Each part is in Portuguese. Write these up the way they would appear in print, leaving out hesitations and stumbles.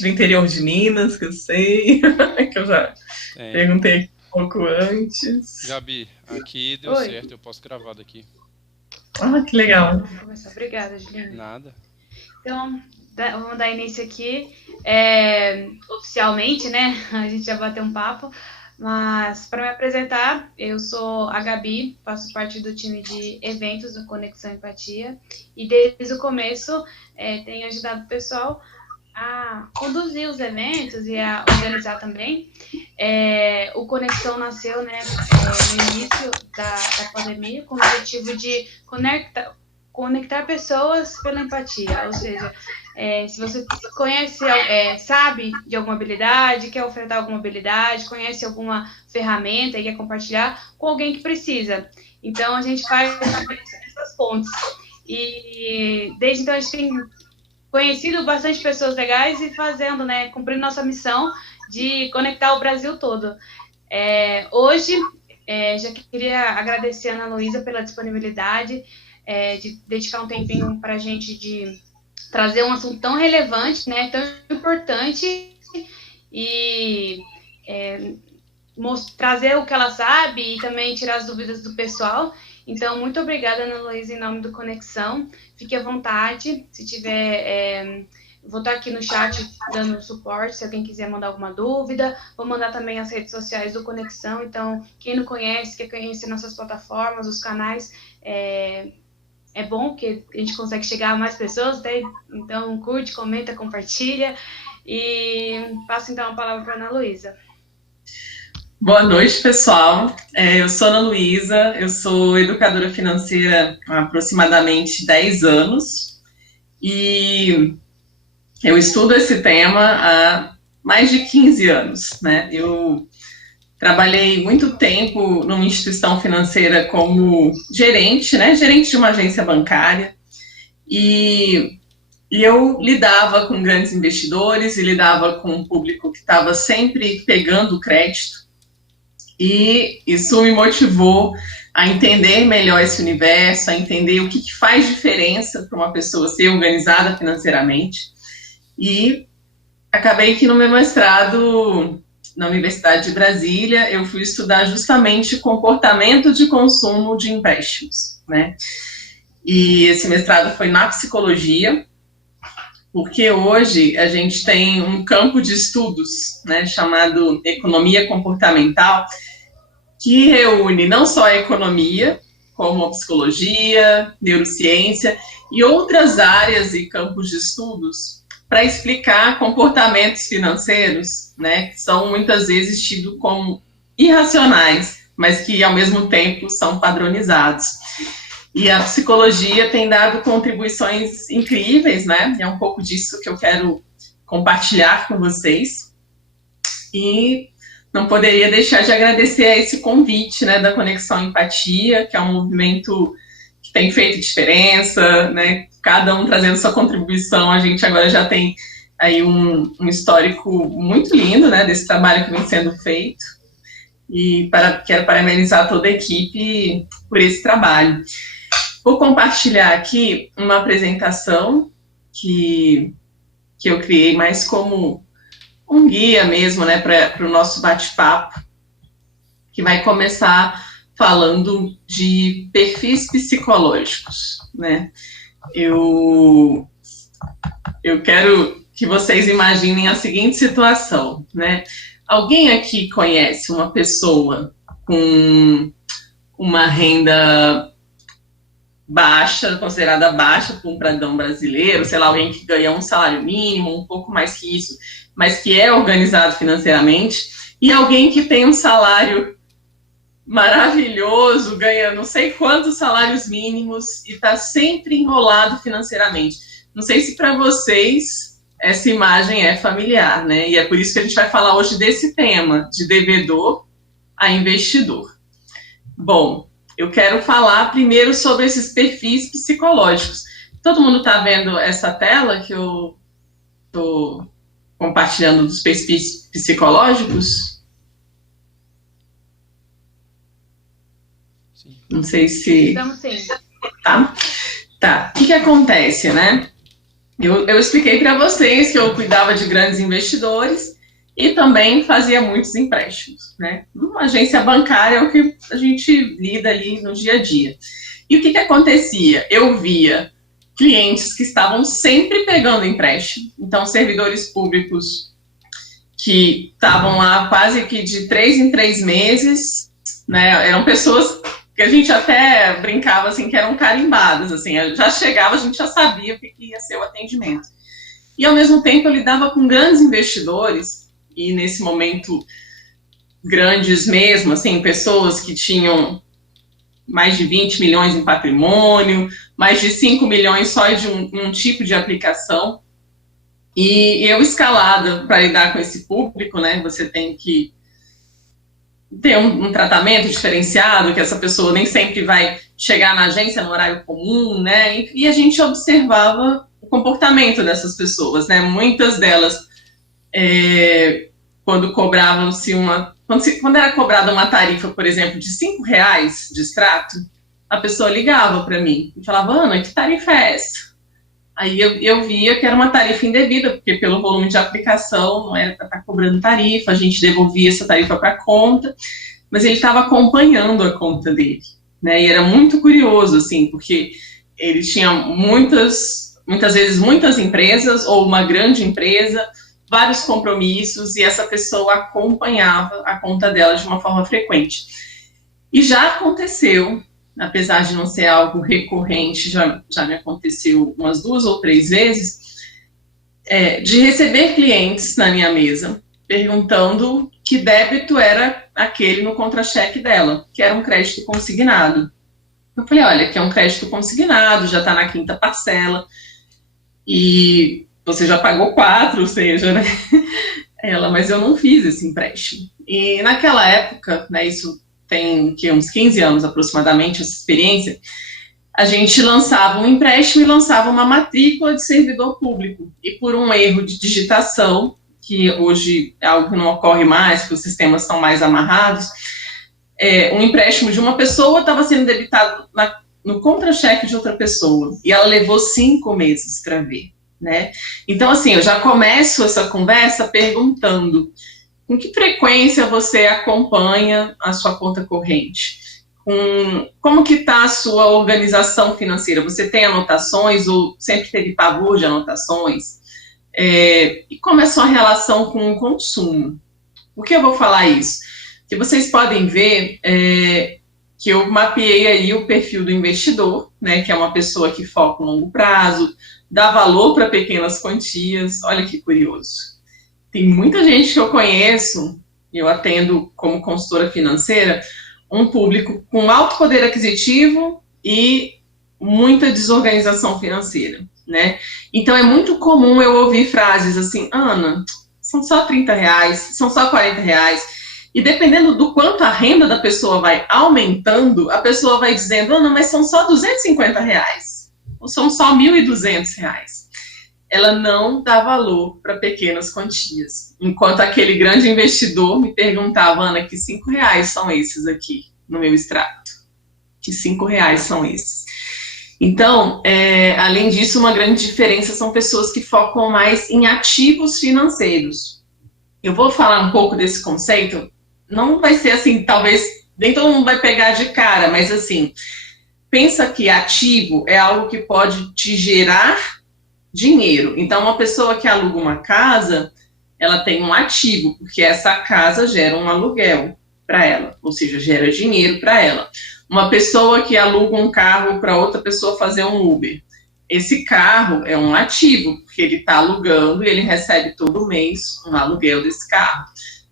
do interior de Minas, que eu sei, que eu já Tem. perguntei um pouco antes. Gabi, aqui deu Oi. certo, eu posso gravar daqui. Ah, que legal. Vamos começar. Obrigada, Julinho. Nada. Então, vamos dar início aqui. Oficialmente, né? A gente já bateu um papo. Mas, para me apresentar, eu sou a Gabi, faço parte do time de eventos do Conexão Empatia. E desde o começo, tenho ajudado o pessoal a conduzir os eventos e a organizar também. O Conexão nasceu, né, no início da pandemia com o objetivo de conectar pessoas pela empatia, ou seja, se você conhece, sabe de alguma habilidade, quer ofertar alguma habilidade, conhece alguma ferramenta e quer compartilhar com alguém que precisa. Então a gente faz essas pontes. E desde então a gente tem conhecido bastante pessoas legais e fazendo, né, cumprindo nossa missão de conectar o Brasil todo. Hoje, já queria agradecer a Ana Luísa pela disponibilidade, de dedicar um tempinho para a gente de trazer um assunto tão relevante, né, tão importante e trazer o que ela sabe e também tirar as dúvidas do pessoal. Então, muito obrigada, Ana Luísa, em nome do Conexão. Fique à vontade, se tiver. Vou estar aqui no chat dando suporte, se alguém quiser mandar alguma dúvida. Vou mandar também as redes sociais do Conexão. Então, quem não conhece, quer conhecer nossas plataformas, os canais, é bom que a gente consegue chegar a mais pessoas. Né? Então, curte, comenta, compartilha. E passo então a palavra para a Ana Luísa. Boa noite, pessoal. Eu sou Ana Luísa, eu sou educadora financeira há aproximadamente 10 anos e eu estudo esse tema há mais de 15 anos, né? Eu trabalhei muito tempo numa instituição financeira como gerente, né? Gerente de uma agência bancária e eu lidava com grandes investidores e lidava com um público que estava sempre pegando crédito. E isso me motivou a entender melhor esse universo, a entender o que faz diferença para uma pessoa ser organizada financeiramente. E acabei que no meu mestrado na Universidade de Brasília, eu fui estudar justamente comportamento de consumo de empréstimos, né? E esse mestrado foi na psicologia, porque hoje a gente tem um campo de estudos, né, chamado economia comportamental, que reúne não só a economia, como a psicologia, neurociência e outras áreas e campos de estudos para explicar comportamentos financeiros, né, que são muitas vezes tidos como irracionais, mas que ao mesmo tempo são padronizados. E a psicologia tem dado contribuições incríveis, né? É um pouco disso que eu quero compartilhar com vocês. E não poderia deixar de agradecer a esse convite, né, da Conexão Empatia, que é um movimento que tem feito diferença, né? Cada um trazendo sua contribuição. A gente agora já tem aí um histórico muito lindo, né, desse trabalho que vem sendo feito. E quero parabenizar toda a equipe por esse trabalho. Vou compartilhar aqui uma apresentação que eu criei mais como um guia mesmo, né, para o nosso bate-papo, que vai começar falando de perfis psicológicos, né? Eu quero que vocês imaginem a seguinte situação, né? Alguém aqui conhece uma pessoa com uma renda baixa, considerada baixa para um padrão brasileiro, sei lá, alguém que ganha um salário mínimo, um pouco mais que isso, mas que é organizado financeiramente, e alguém que tem um salário maravilhoso, ganha não sei quantos salários mínimos e está sempre enrolado financeiramente. Não sei se para vocês essa imagem é familiar, né? E é por isso que a gente vai falar hoje desse tema, de devedor a investidor. Bom, eu quero falar primeiro sobre esses perfis psicológicos. Todo mundo está vendo essa tela que eu estou compartilhando dos perfis psicológicos? Sim. Não sei se... Estamos sim. Tá? O que acontece, né? Eu expliquei para vocês que eu cuidava de grandes investidores e também fazia muitos empréstimos, né? Uma agência bancária é o que a gente lida ali no dia a dia. E o que acontecia? Eu via clientes que estavam sempre pegando empréstimo, então servidores públicos que estavam lá quase que de 3 em 3 meses, né? Eram pessoas que a gente até brincava assim que eram carimbadas, assim, já chegava, a gente já sabia o que ia ser o atendimento. E ao mesmo tempo eu lidava com grandes investidores, e nesse momento grandes mesmo, assim, pessoas que tinham mais de 20 milhões em patrimônio, mais de 5 milhões só de um tipo de aplicação. E eu escalada para lidar com esse público, né? Você tem que ter um tratamento diferenciado, que essa pessoa nem sempre vai chegar na agência no horário comum, né? E a gente observava o comportamento dessas pessoas, né? Muitas delas, quando cobravam-se quando era cobrada uma tarifa, por exemplo, de R$5 de extrato, a pessoa ligava para mim e falava: Ana, que tarifa é essa? Aí eu via que era uma tarifa indevida, porque pelo volume de aplicação não era para estar cobrando tarifa, a gente devolvia essa tarifa para a conta, mas ele estava acompanhando a conta dele, né? E era muito curioso, assim, porque ele tinha muitas vezes muitas empresas ou uma grande empresa, vários compromissos, e essa pessoa acompanhava a conta dela de uma forma frequente. E já aconteceu, apesar de não ser algo recorrente, já me aconteceu umas 2 ou 3 vezes, de receber clientes na minha mesa perguntando que débito era aquele no contra-cheque dela, que era um crédito consignado. Eu falei: olha, que é um crédito consignado, já está na 5ª parcela, e você já pagou 4, ou seja, né? Ela: mas eu não fiz esse empréstimo. E naquela época, né, isso tem uns 15 anos aproximadamente, essa experiência, a gente lançava um empréstimo e lançava uma matrícula de servidor público. E por um erro de digitação, que hoje é algo que não ocorre mais, porque os sistemas estão mais amarrados, um empréstimo de uma pessoa estava sendo debitado no contra-cheque de outra pessoa. E ela levou 5 meses para ver, né? Então, assim, eu já começo essa conversa perguntando: com que frequência você acompanha a sua conta corrente? Como que está a sua organização financeira? Você tem anotações ou sempre teve pavor de anotações? E como é a sua relação com o consumo? Por que eu vou falar isso? Porque vocês podem ver que eu mapeei aí o perfil do investidor, né, que é uma pessoa que foca no longo prazo, dá valor para pequenas quantias. Olha que curioso. Tem muita gente que eu conheço, eu atendo como consultora financeira, um público com alto poder aquisitivo e muita desorganização financeira, né? Então é muito comum eu ouvir frases assim: Ana, são só R$30, são só R$40, e dependendo do quanto a renda da pessoa vai aumentando, a pessoa vai dizendo: Ana, mas são só R$250, ou são só R$1.200. Ela não dá valor para pequenas quantias. Enquanto aquele grande investidor me perguntava: Ana, que R$5 são esses aqui no meu extrato? Que R$5 são esses? Então, além disso, uma grande diferença são pessoas que focam mais em ativos financeiros. Eu vou falar um pouco desse conceito, não vai ser assim, talvez nem todo mundo vai pegar de cara, mas assim, pensa que ativo é algo que pode te gerar dinheiro. Então, uma pessoa que aluga uma casa, ela tem um ativo, porque essa casa gera um aluguel para ela, ou seja, gera dinheiro para ela. Uma pessoa que aluga um carro para outra pessoa fazer um Uber, esse carro é um ativo, porque ele está alugando e ele recebe todo mês um aluguel desse carro.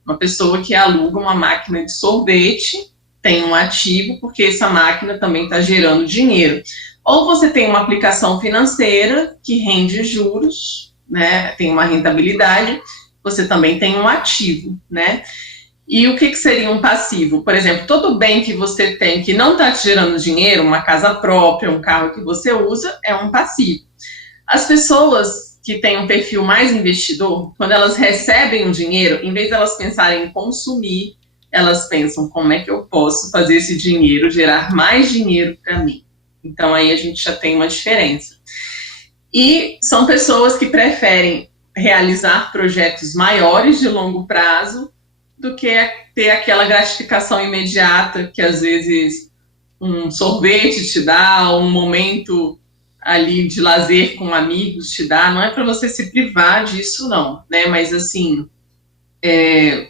Uma pessoa que aluga uma máquina de sorvete tem um ativo, porque essa máquina também está gerando dinheiro. Ou você tem uma aplicação financeira que rende juros, né? Tem uma rentabilidade, você também tem um ativo, né? E o que seria um passivo? Por exemplo, todo bem que você tem que não está te gerando dinheiro, uma casa própria, um carro que você usa, é um passivo. As pessoas que têm um perfil mais investidor, quando elas recebem um dinheiro, em vez de elas pensarem em consumir, elas pensam: como é que eu posso fazer esse dinheiro gerar mais dinheiro para mim? Então, aí a gente já tem uma diferença. E são pessoas que preferem realizar projetos maiores de longo prazo do que ter aquela gratificação imediata que às vezes um sorvete te dá, um momento ali de lazer com amigos te dá. Não é para você se privar disso, não, né? Mas assim, é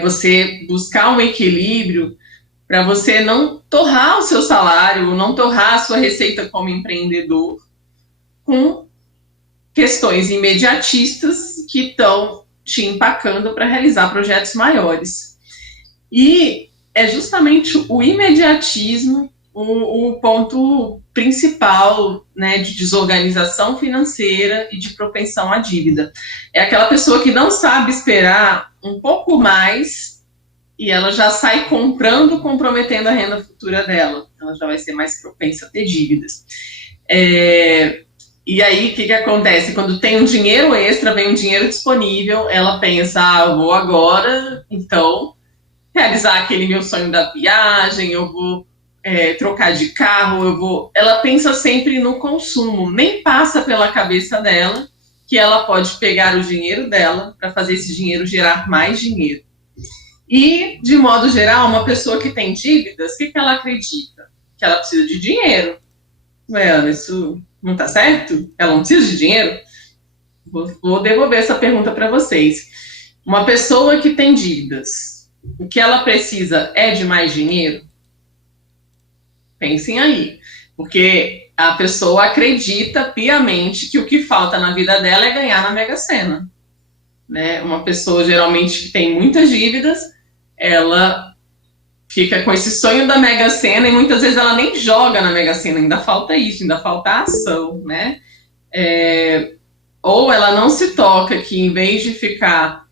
você buscar um equilíbrio para você não torrar o seu salário, não torrar a sua receita como empreendedor com questões imediatistas que estão te empacando para realizar projetos maiores. E é justamente o imediatismo o ponto principal, né, de desorganização financeira e de propensão à dívida. É aquela pessoa que não sabe esperar um pouco mais e ela já sai comprando, comprometendo a renda futura dela. Ela já vai ser mais propensa a ter dívidas. E aí, o que acontece? Quando tem um dinheiro extra, vem um dinheiro disponível, ela pensa, eu vou agora, então, realizar aquele meu sonho da viagem, eu vou trocar de carro, Ela pensa sempre no consumo, nem passa pela cabeça dela que ela pode pegar o dinheiro dela para fazer esse dinheiro gerar mais dinheiro. E, de modo geral, uma pessoa que tem dívidas, o que ela acredita? Que ela precisa de dinheiro. Ana, isso não está certo? Ela não precisa de dinheiro? Vou devolver essa pergunta para vocês. Uma pessoa que tem dívidas, o que ela precisa é de mais dinheiro? Pensem aí. Porque a pessoa acredita piamente que o que falta na vida dela é ganhar na Mega Sena. Né? Uma pessoa, geralmente, que tem muitas dívidas, ela fica com esse sonho da Mega Sena e muitas vezes ela nem joga na Mega Sena, ainda falta isso, ainda falta a ação, né? Ou ela não se toca que em vez de ficar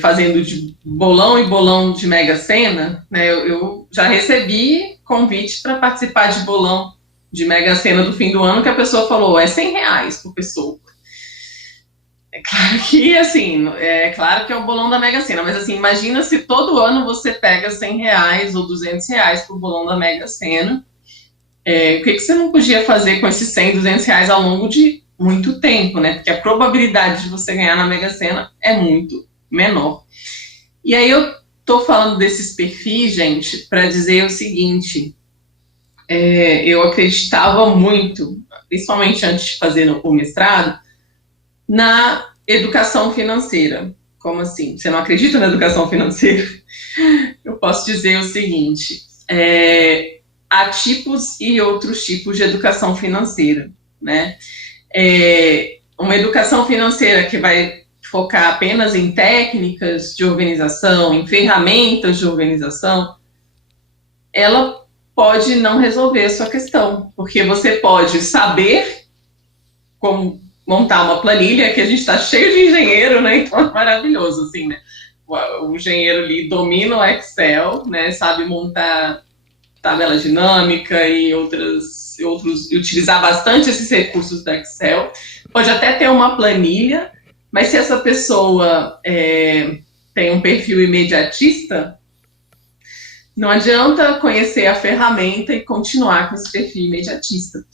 fazendo de bolão e bolão de Mega Sena, né, eu já recebi convite para participar de bolão de Mega Sena do fim do ano que a pessoa falou, R$100 por pessoa. É claro que, assim, claro que é o bolão da Mega Sena, mas assim, imagina se todo ano você pega R$100 ou R$200 por bolão da Mega Sena. O que você não podia fazer com esses R$100, R$200 ao longo de muito tempo, né? Porque a probabilidade de você ganhar na Mega Sena é muito menor. E aí eu tô falando desses perfis, gente, para dizer o seguinte, eu acreditava muito, principalmente antes de fazer o mestrado, na educação financeira. Como assim? Você não acredita na educação financeira? Eu posso dizer o seguinte, há tipos e outros tipos de educação financeira, né? Uma educação financeira que vai focar apenas em técnicas de organização, em ferramentas de organização, ela pode não resolver a sua questão, porque você pode saber como montar uma planilha, que a gente está cheio de engenheiro, né? Então é maravilhoso, assim, né? O engenheiro ali domina o Excel, né? Sabe montar tabela dinâmica e outros, utilizar bastante esses recursos do Excel. Pode até ter uma planilha, mas se essa pessoa tem um perfil imediatista, não adianta conhecer a ferramenta e continuar com esse perfil imediatista.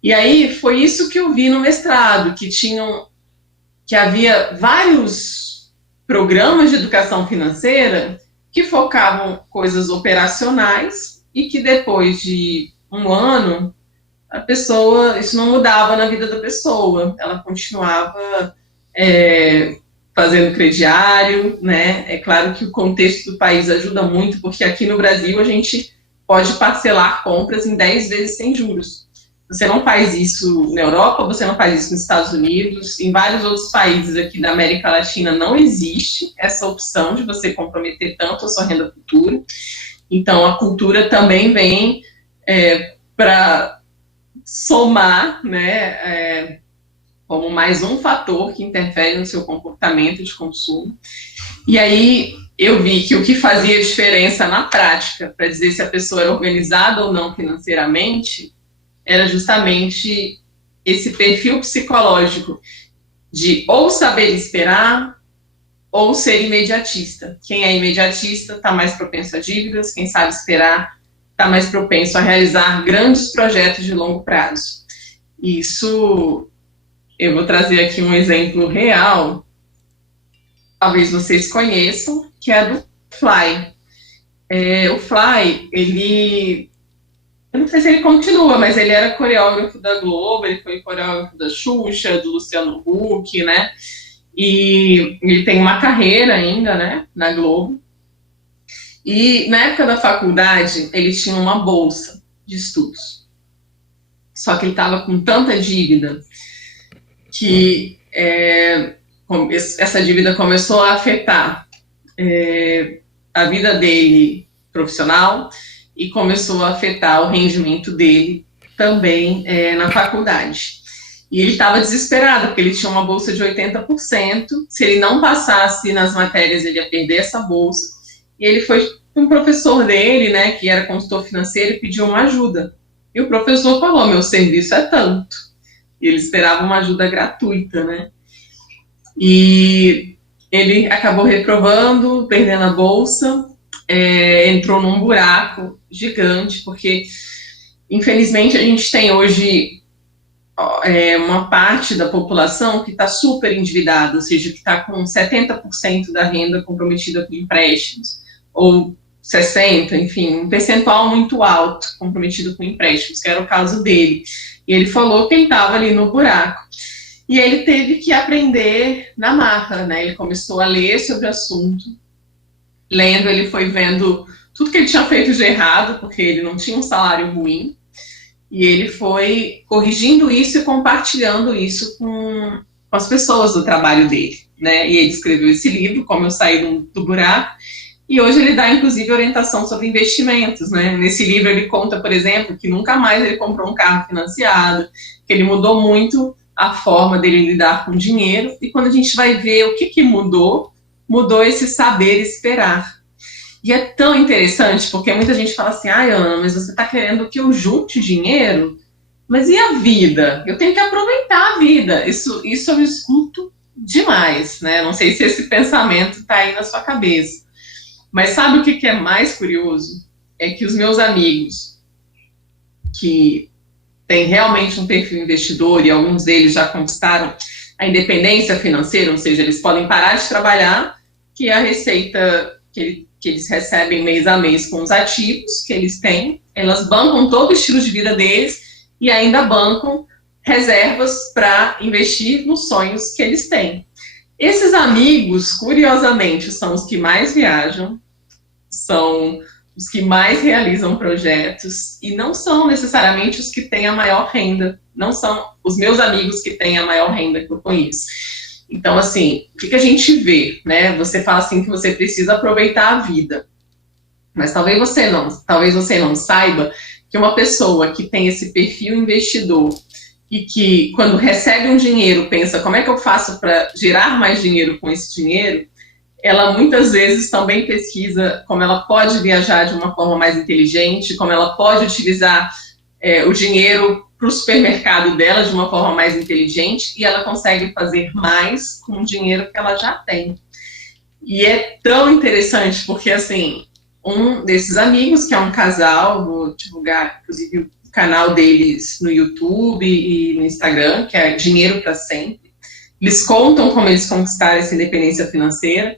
E aí foi isso que eu vi no mestrado, que havia vários programas de educação financeira que focavam coisas operacionais e que depois de um ano, isso não mudava na vida da pessoa, ela continuava fazendo crediário, né? É claro que o contexto do país ajuda muito, porque aqui no Brasil a gente pode parcelar compras em 10 vezes sem juros. Você não faz isso na Europa, você não faz isso nos Estados Unidos, em vários outros países aqui da América Latina não existe essa opção de você comprometer tanto a sua renda futura. Então, a cultura também vem para somar, né, como mais um fator que interfere no seu comportamento de consumo. E aí eu vi que o que fazia diferença na prática, para dizer se a pessoa era organizada ou não financeiramente, era justamente esse perfil psicológico de ou saber esperar ou ser imediatista. Quem é imediatista está mais propenso a dívidas, quem sabe esperar está mais propenso a realizar grandes projetos de longo prazo. Isso, eu vou trazer aqui um exemplo real, talvez vocês conheçam, que é do Fly. O Fly, eu não sei se ele continua, mas ele era coreógrafo da Globo, ele foi coreógrafo da Xuxa, do Luciano Huck, né? E ele tem uma carreira ainda, né, na Globo. E na época da faculdade, ele tinha uma bolsa de estudos. Só que ele estava com tanta dívida que essa dívida começou a afetar a vida dele profissional e começou a afetar o rendimento dele também na faculdade. E ele estava desesperado, porque ele tinha uma bolsa de 80%. Se ele não passasse nas matérias, ele ia perder essa bolsa. E ele foi com um professor dele, né, que era consultor financeiro, e pediu uma ajuda. E o professor falou, meu serviço é tanto. E ele esperava uma ajuda gratuita, né? E ele acabou reprovando, perdendo a bolsa, entrou num buraco gigante, porque, infelizmente, a gente tem hoje uma parte da população que está super endividada, ou seja, que está com 70% da renda comprometida com empréstimos, ou 60%, enfim, um percentual muito alto comprometido com empréstimos, que era o caso dele. E ele falou que ele estava ali no buraco. E ele teve que aprender na marra, né? Ele começou a ler sobre o assunto. Lendo, ele foi vendo tudo que ele tinha feito de errado, porque ele não tinha um salário ruim. E ele foi corrigindo isso e compartilhando isso com as pessoas do trabalho dele, né? E ele escreveu esse livro, Como Eu Saí do Buraco, e hoje ele dá, inclusive, orientação sobre investimentos, né? Nesse livro ele conta, por exemplo, que nunca mais ele comprou um carro financiado, que ele mudou muito a forma dele lidar com dinheiro, e quando a gente vai ver o que mudou esse saber esperar. E é tão interessante, porque muita gente fala assim, Ana, mas você está querendo que eu junte dinheiro? Mas e a vida? Eu tenho que aproveitar a vida. Isso eu escuto demais, né? Não sei se esse pensamento está aí na sua cabeça. Mas sabe o que é mais curioso? É que os meus amigos, que têm realmente um perfil investidor, e alguns deles já conquistaram a independência financeira, ou seja, eles podem parar de trabalhar, que é a receita que eles recebem mês a mês com os ativos que eles têm, elas bancam todo o estilo de vida deles e ainda bancam reservas para investir nos sonhos que eles têm. Esses amigos, curiosamente, são os que mais viajam, são os que mais realizam projetos e não são necessariamente os que têm a maior renda, não são os meus amigos que têm a maior renda que eu conheço. Então, assim, o que a gente vê, né? Você fala assim que você precisa aproveitar a vida, mas talvez você não saiba que uma pessoa que tem esse perfil investidor e que, quando recebe um dinheiro, pensa como é que eu faço para gerar mais dinheiro com esse dinheiro, ela muitas vezes também pesquisa como ela pode viajar de uma forma mais inteligente, como ela pode utilizar o dinheiro para o supermercado dela de uma forma mais inteligente, e ela consegue fazer mais com o dinheiro que ela já tem. E é tão interessante, porque, assim, um desses amigos, que é um casal, vou divulgar, inclusive, o canal deles no YouTube e no Instagram, que é Dinheiro para Sempre. Eles contam como eles conquistaram essa independência financeira,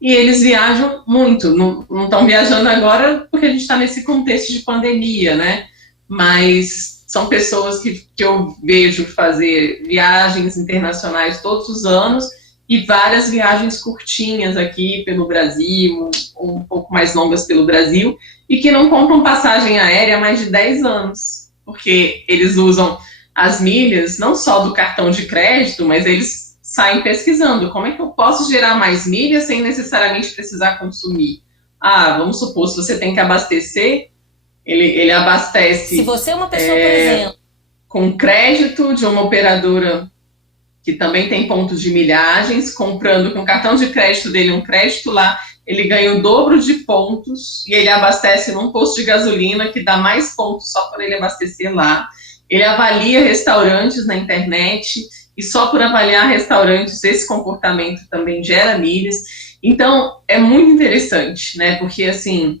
e eles viajam muito. Não estão viajando agora porque a gente está nesse contexto de pandemia, né? Mas são pessoas que eu vejo fazer viagens internacionais todos os anos e várias viagens curtinhas aqui pelo Brasil, um pouco mais longas pelo Brasil, e que não compram passagem aérea há mais de 10 anos, porque eles usam as milhas, não só do cartão de crédito, mas eles saem pesquisando como é que eu posso gerar mais milhas sem necessariamente precisar consumir. Vamos supor, se você tem que abastecer, ele abastece... Se você é uma pessoa, por exemplo... com crédito de uma operadora que também tem pontos de milhagens, comprando com o cartão de crédito dele um crédito lá, ele ganha o dobro de pontos e ele abastece num posto de gasolina que dá mais pontos só por ele abastecer lá. Ele avalia restaurantes na internet e só por avaliar restaurantes esse comportamento também gera milhas. Então, é muito interessante, né? Porque, assim,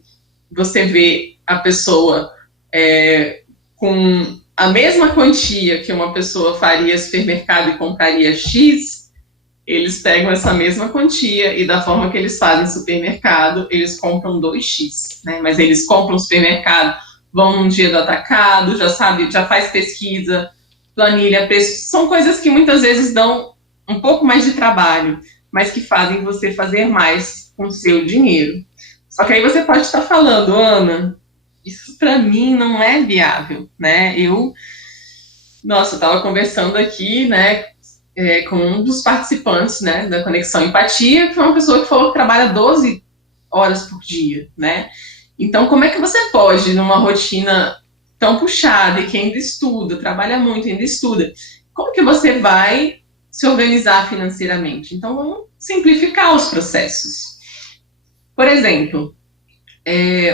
você vê a pessoa com a mesma quantia que uma pessoa faria supermercado e compraria X, eles pegam essa mesma quantia e da forma que eles fazem supermercado, eles compram 2x, né? Mas eles compram supermercado, vão num dia do atacado, já sabe, já faz pesquisa, planilha, preço. São coisas que muitas vezes dão um pouco mais de trabalho, mas que fazem você fazer mais com o seu dinheiro. Só que aí você pode estar falando, Ana, isso para mim não é viável, né? Eu estava conversando aqui, né, com um dos participantes, né, da Conexão Empatia, que foi uma pessoa que falou que trabalha 12 horas por dia, né? Então, como é que você pode, numa rotina tão puxada e que ainda estuda, trabalha muito, ainda estuda, como que você vai se organizar financeiramente? Então, vamos simplificar os processos. Por exemplo,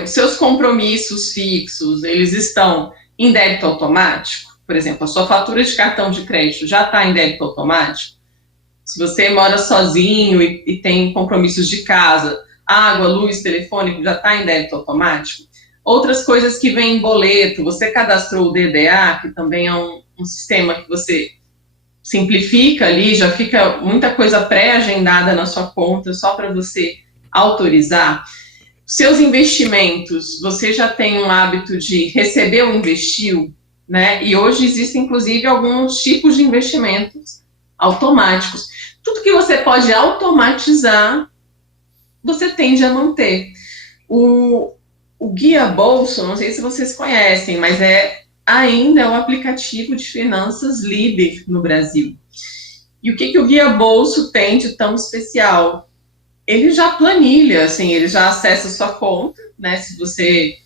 os seus compromissos fixos, eles estão em débito automático? Por exemplo, a sua fatura de cartão de crédito já está em débito automático? Se você mora sozinho e tem compromissos de casa, água, luz, telefone, já está em débito automático? Outras coisas que vêm em boleto, você cadastrou o DDA, que também é um sistema que você simplifica ali, já fica muita coisa pré-agendada na sua conta, só para você autorizar. Seus investimentos, você já tem um hábito de receber ou investiu, né? E hoje existem, inclusive, alguns tipos de investimentos automáticos. Tudo que você pode automatizar, você tende a manter. O Guia Bolso, não sei se vocês conhecem, mas ainda é um aplicativo de finanças líder no Brasil. E o que o Guia Bolso tem de tão especial? Ele já planilha, assim, ele já acessa a sua conta, né? Se você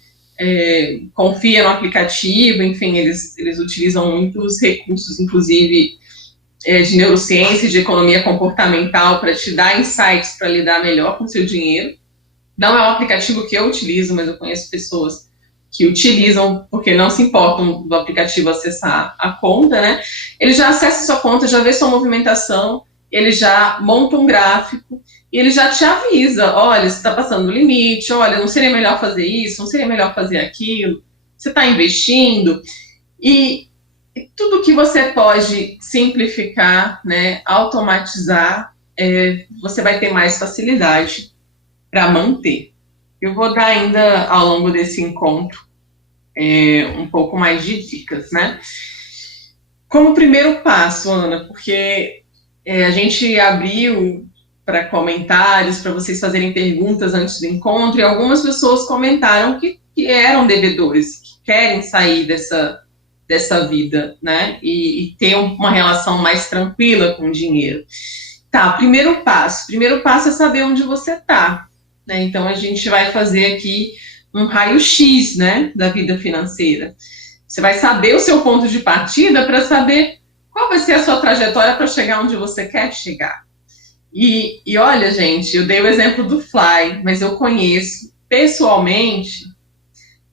confia no aplicativo, enfim, eles utilizam muitos recursos, inclusive de neurociência e de economia comportamental, para te dar insights para lidar melhor com o seu dinheiro. Não é um aplicativo que eu utilizo, mas eu conheço pessoas que utilizam, porque não se importam do aplicativo acessar a conta, né? Ele já acessa a sua conta, já vê sua movimentação, ele já monta um gráfico, e ele já te avisa, olha, você está passando do limite, olha, não seria melhor fazer isso, não seria melhor fazer aquilo, você está investindo, e tudo que você pode simplificar, né, automatizar, você vai ter mais facilidade para manter. Eu vou dar ainda, ao longo desse encontro, um pouco mais de dicas, né? Como primeiro passo, Ana, porque a gente abriu para comentários, para vocês fazerem perguntas antes do encontro, e algumas pessoas comentaram que eram devedores, que querem sair dessa vida, né, e ter uma relação mais tranquila com o dinheiro. Tá, primeiro passo é saber onde você está, né? Então a gente vai fazer aqui um raio-x, né, da vida financeira. Você vai saber o seu ponto de partida para saber qual vai ser a sua trajetória para chegar onde você quer chegar. E olha, gente, eu dei o exemplo do Fly, mas eu conheço pessoalmente,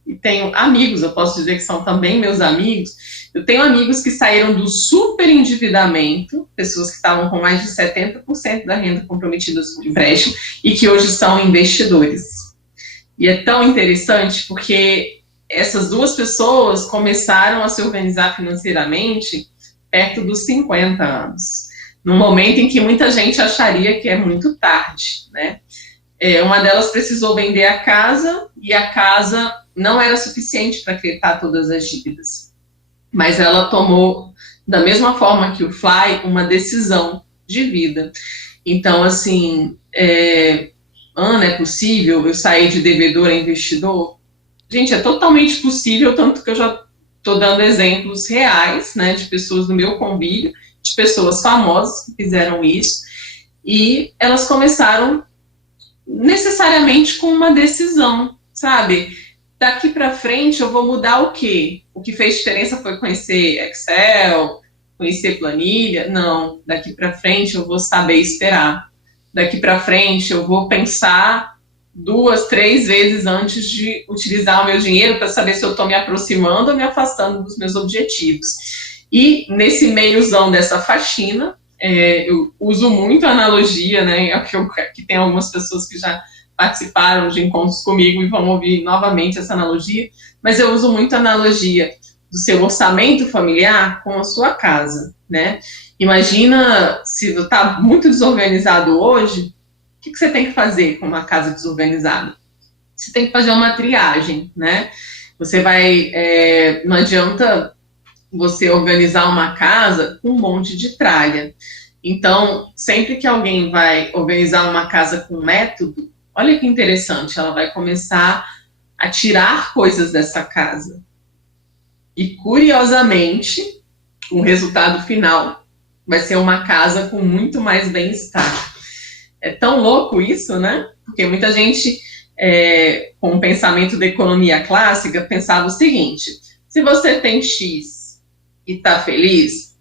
e tenho amigos, eu posso dizer que são também meus amigos, eu tenho amigos que saíram do super endividamento, pessoas que estavam com mais de 70% da renda comprometida com empréstimo, e que hoje são investidores. E é tão interessante porque essas duas pessoas começaram a se organizar financeiramente perto dos 50 anos. Num momento em que muita gente acharia que é muito tarde, né? Uma delas precisou vender a casa, e a casa não era suficiente para quitar todas as dívidas. Mas ela tomou, da mesma forma que o Fly, uma decisão de vida. Então, assim, Ana, é possível eu sair de devedor a investidor? Gente, é totalmente possível, tanto que eu já estou dando exemplos reais, né, de pessoas do meu convívio, de pessoas famosas que fizeram isso, e elas começaram necessariamente com uma decisão, sabe? Daqui para frente eu vou mudar o quê? O que fez diferença foi conhecer Excel, conhecer planilha? Não, daqui para frente eu vou saber esperar. Daqui para frente eu vou pensar 2, 3 vezes antes de utilizar o meu dinheiro para saber se eu estou me aproximando ou me afastando dos meus objetivos. E nesse meiozão dessa faxina, eu uso muito a analogia, né? Que tem algumas pessoas que já participaram de encontros comigo e vão ouvir novamente essa analogia, mas eu uso muito a analogia. do seu orçamento familiar com a sua casa, né? Imagina se está muito desorganizado hoje, o que você tem que fazer com uma casa desorganizada? Você tem que fazer uma triagem, né? Você vai, não adianta você organizar uma casa com um monte de tralha. Então, sempre que alguém vai organizar uma casa com método, olha que interessante, ela vai começar a tirar coisas dessa casa. E, curiosamente, o resultado final vai ser uma casa com muito mais bem-estar. É tão louco isso, né? Porque muita gente, com o pensamento da economia clássica, pensava o seguinte: se você tem X e está feliz,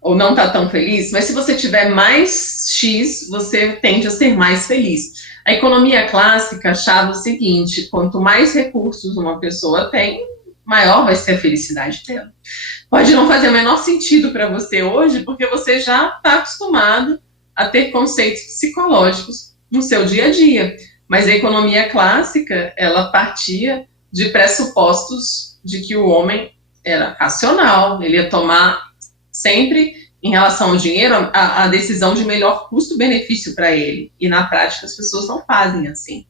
ou não está tão feliz, mas se você tiver mais X, você tende a ser mais feliz. A economia clássica achava o seguinte: quanto mais recursos uma pessoa tem, maior vai ser a felicidade dela. Pode não fazer o menor sentido para você hoje, porque você já está acostumado a ter conceitos psicológicos no seu dia a dia. Mas a economia clássica, ela partia de pressupostos de que o homem era racional, ele ia tomar sempre, em relação ao dinheiro, a decisão de melhor custo-benefício para ele. E na prática as pessoas não fazem assim.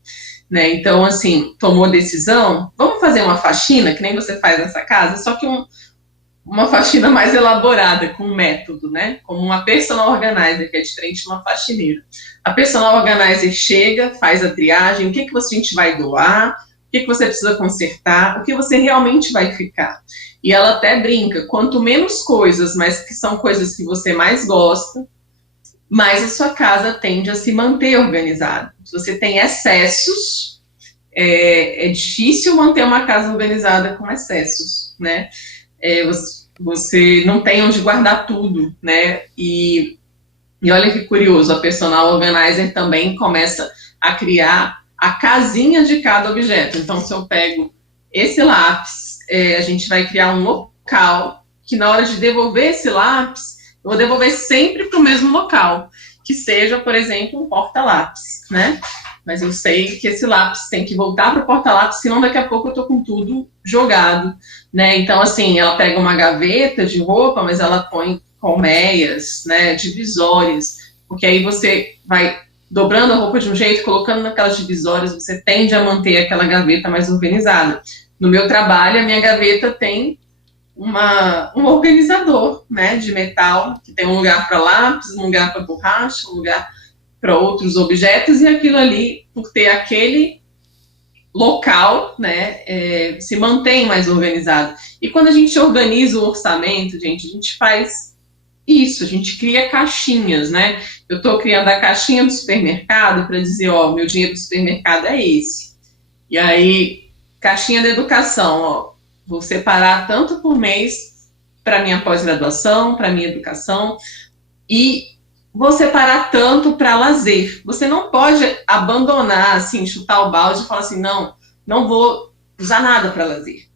Né? Então, assim, tomou decisão, vamos fazer uma faxina, que nem você faz nessa casa, só que uma faxina mais elaborada, com método, né? Como uma personal organizer, que é diferente de uma faxineira. A personal organizer chega, faz a triagem, o que a gente vai doar, o que você precisa consertar, o que você realmente vai ficar. E ela até brinca, quanto menos coisas, mas que são coisas que você mais gosta, mais a sua casa tende a se manter organizada. Se você tem excessos, é difícil manter uma casa organizada com excessos, né? Você não tem onde guardar tudo, né? E olha que curioso, a personal organizer também começa a criar a casinha de cada objeto. Então, se eu pego esse lápis, a gente vai criar um local que na hora de devolver esse lápis, eu vou devolver sempre para o mesmo local, que seja, por exemplo, um porta-lápis, né? Mas eu sei que esse lápis tem que voltar para o porta-lápis, senão daqui a pouco eu estou com tudo jogado, né? Então, assim, ela pega uma gaveta de roupa, mas ela põe colmeias, né, divisórias, porque aí você vai dobrando a roupa de um jeito, colocando naquelas divisórias, você tende a manter aquela gaveta mais organizada. No meu trabalho, a minha gaveta tem um organizador, né, de metal, que tem um lugar para lápis, um lugar para borracha, um lugar para outros objetos, e aquilo ali, por ter aquele local, né, se mantém mais organizado. E quando a gente organiza o orçamento, gente, a gente faz isso, a gente cria caixinhas, né? Eu estou criando a caixinha do supermercado para dizer, ó, meu dinheiro do supermercado é esse. E aí, caixinha da educação, ó, vou separar tanto por mês para minha pós-graduação, para minha educação, e vou separar tanto para lazer. Você não pode abandonar, assim, chutar o balde e falar assim, não vou usar nada para lazer.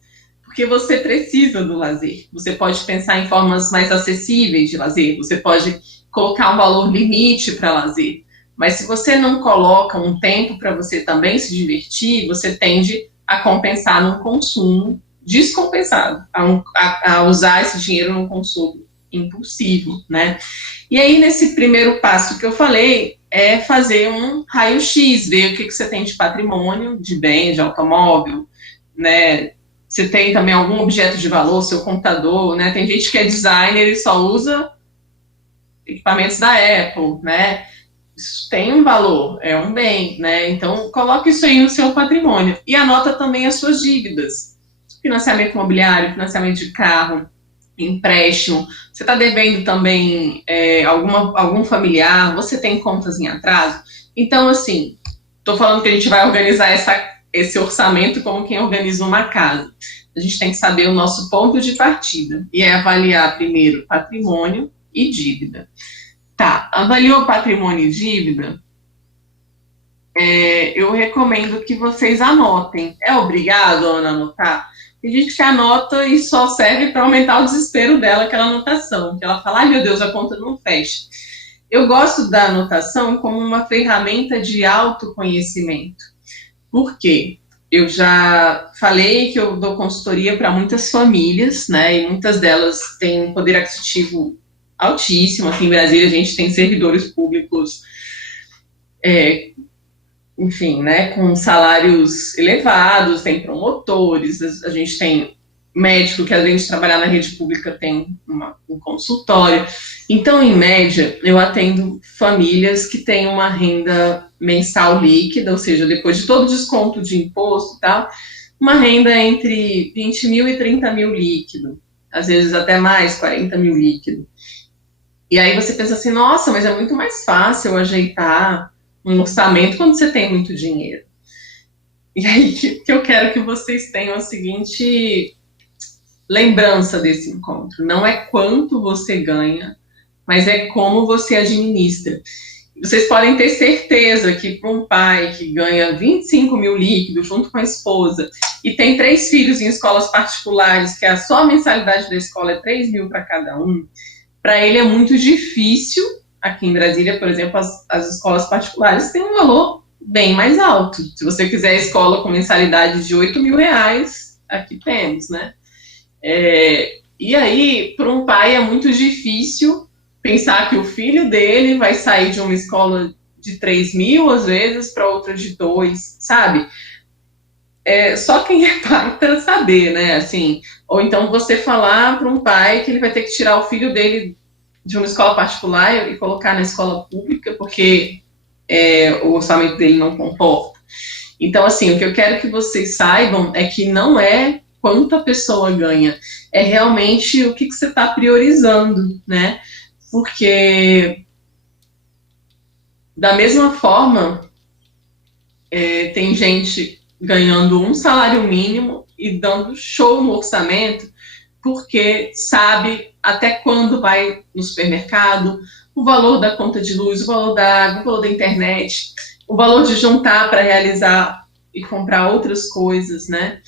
Porque você precisa do lazer. Você pode pensar em formas mais acessíveis de lazer, você pode colocar um valor limite para lazer. Mas se você não coloca um tempo para você também se divertir, você tende a compensar num consumo descompensado, a usar esse dinheiro num consumo impulsivo, né? E aí, nesse primeiro passo que eu falei, é fazer um raio-x, ver o que você tem de patrimônio, de bem, de automóvel, né? Você tem também algum objeto de valor, seu computador, né? Tem gente que é designer e só usa equipamentos da Apple, né? Isso tem um valor, é um bem, né? Então, coloque isso aí no seu patrimônio. E anota também as suas dívidas. Financiamento imobiliário, financiamento de carro, empréstimo. Você está devendo também algum familiar, você tem contas em atraso. Então, assim, estou falando que a gente vai organizar esse orçamento como quem organiza uma casa. A gente tem que saber o nosso ponto de partida, e é avaliar primeiro patrimônio e dívida. Tá, avaliou patrimônio e dívida? Eu recomendo que vocês anotem. É obrigado, Ana, anotar? Tem gente que anota e só serve para aumentar o desespero dela, aquela anotação, que ela fala, ai meu Deus, a conta não fecha. Eu gosto da anotação como uma ferramenta de autoconhecimento. Por quê? eu já falei que eu dou consultoria para muitas famílias, né? E muitas delas têm um poder aquisitivo altíssimo. Aqui em Brasília a gente tem servidores públicos, enfim, né, com salários elevados, tem promotores, a gente tem médico que, além de trabalhar na rede pública, tem um consultório. Então, em média, eu atendo famílias que têm uma renda mensal líquida, ou seja, depois de todo o desconto de imposto e tal, uma renda entre 20 mil e 30 mil líquido, às vezes até mais, 40 mil líquido. E aí você pensa assim, nossa, mas é muito mais fácil ajeitar um orçamento quando você tem muito dinheiro. E aí que eu quero que vocês tenham a seguinte lembrança desse encontro. Não é quanto você ganha, mas é como você administra. Vocês podem ter certeza que para um pai que ganha 25 mil líquido junto com a esposa e tem 3 filhos em escolas particulares, que só a mensalidade da escola é 3 mil para cada um, para ele é muito difícil. Aqui em Brasília, por exemplo, as escolas particulares têm um valor bem mais alto. Se você quiser a escola com mensalidade de 8 mil reais, aqui temos, né? E aí, para um pai é muito difícil pensar que o filho dele vai sair de uma escola de 3 mil, às vezes, para outra de 2, sabe? Só quem é pai para saber, né? Assim, ou então você falar para um pai que ele vai ter que tirar o filho dele de uma escola particular e colocar na escola pública, porque o orçamento dele não comporta. Então, assim, o que eu quero que vocês saibam é que não é quanto a pessoa ganha, é realmente o que você está priorizando, né? Porque, da mesma forma, tem gente ganhando um salário mínimo e dando show no orçamento, porque sabe até quando vai no supermercado, o valor da conta de luz, o valor da água, o valor da internet, o valor de juntar para realizar e comprar outras coisas, né?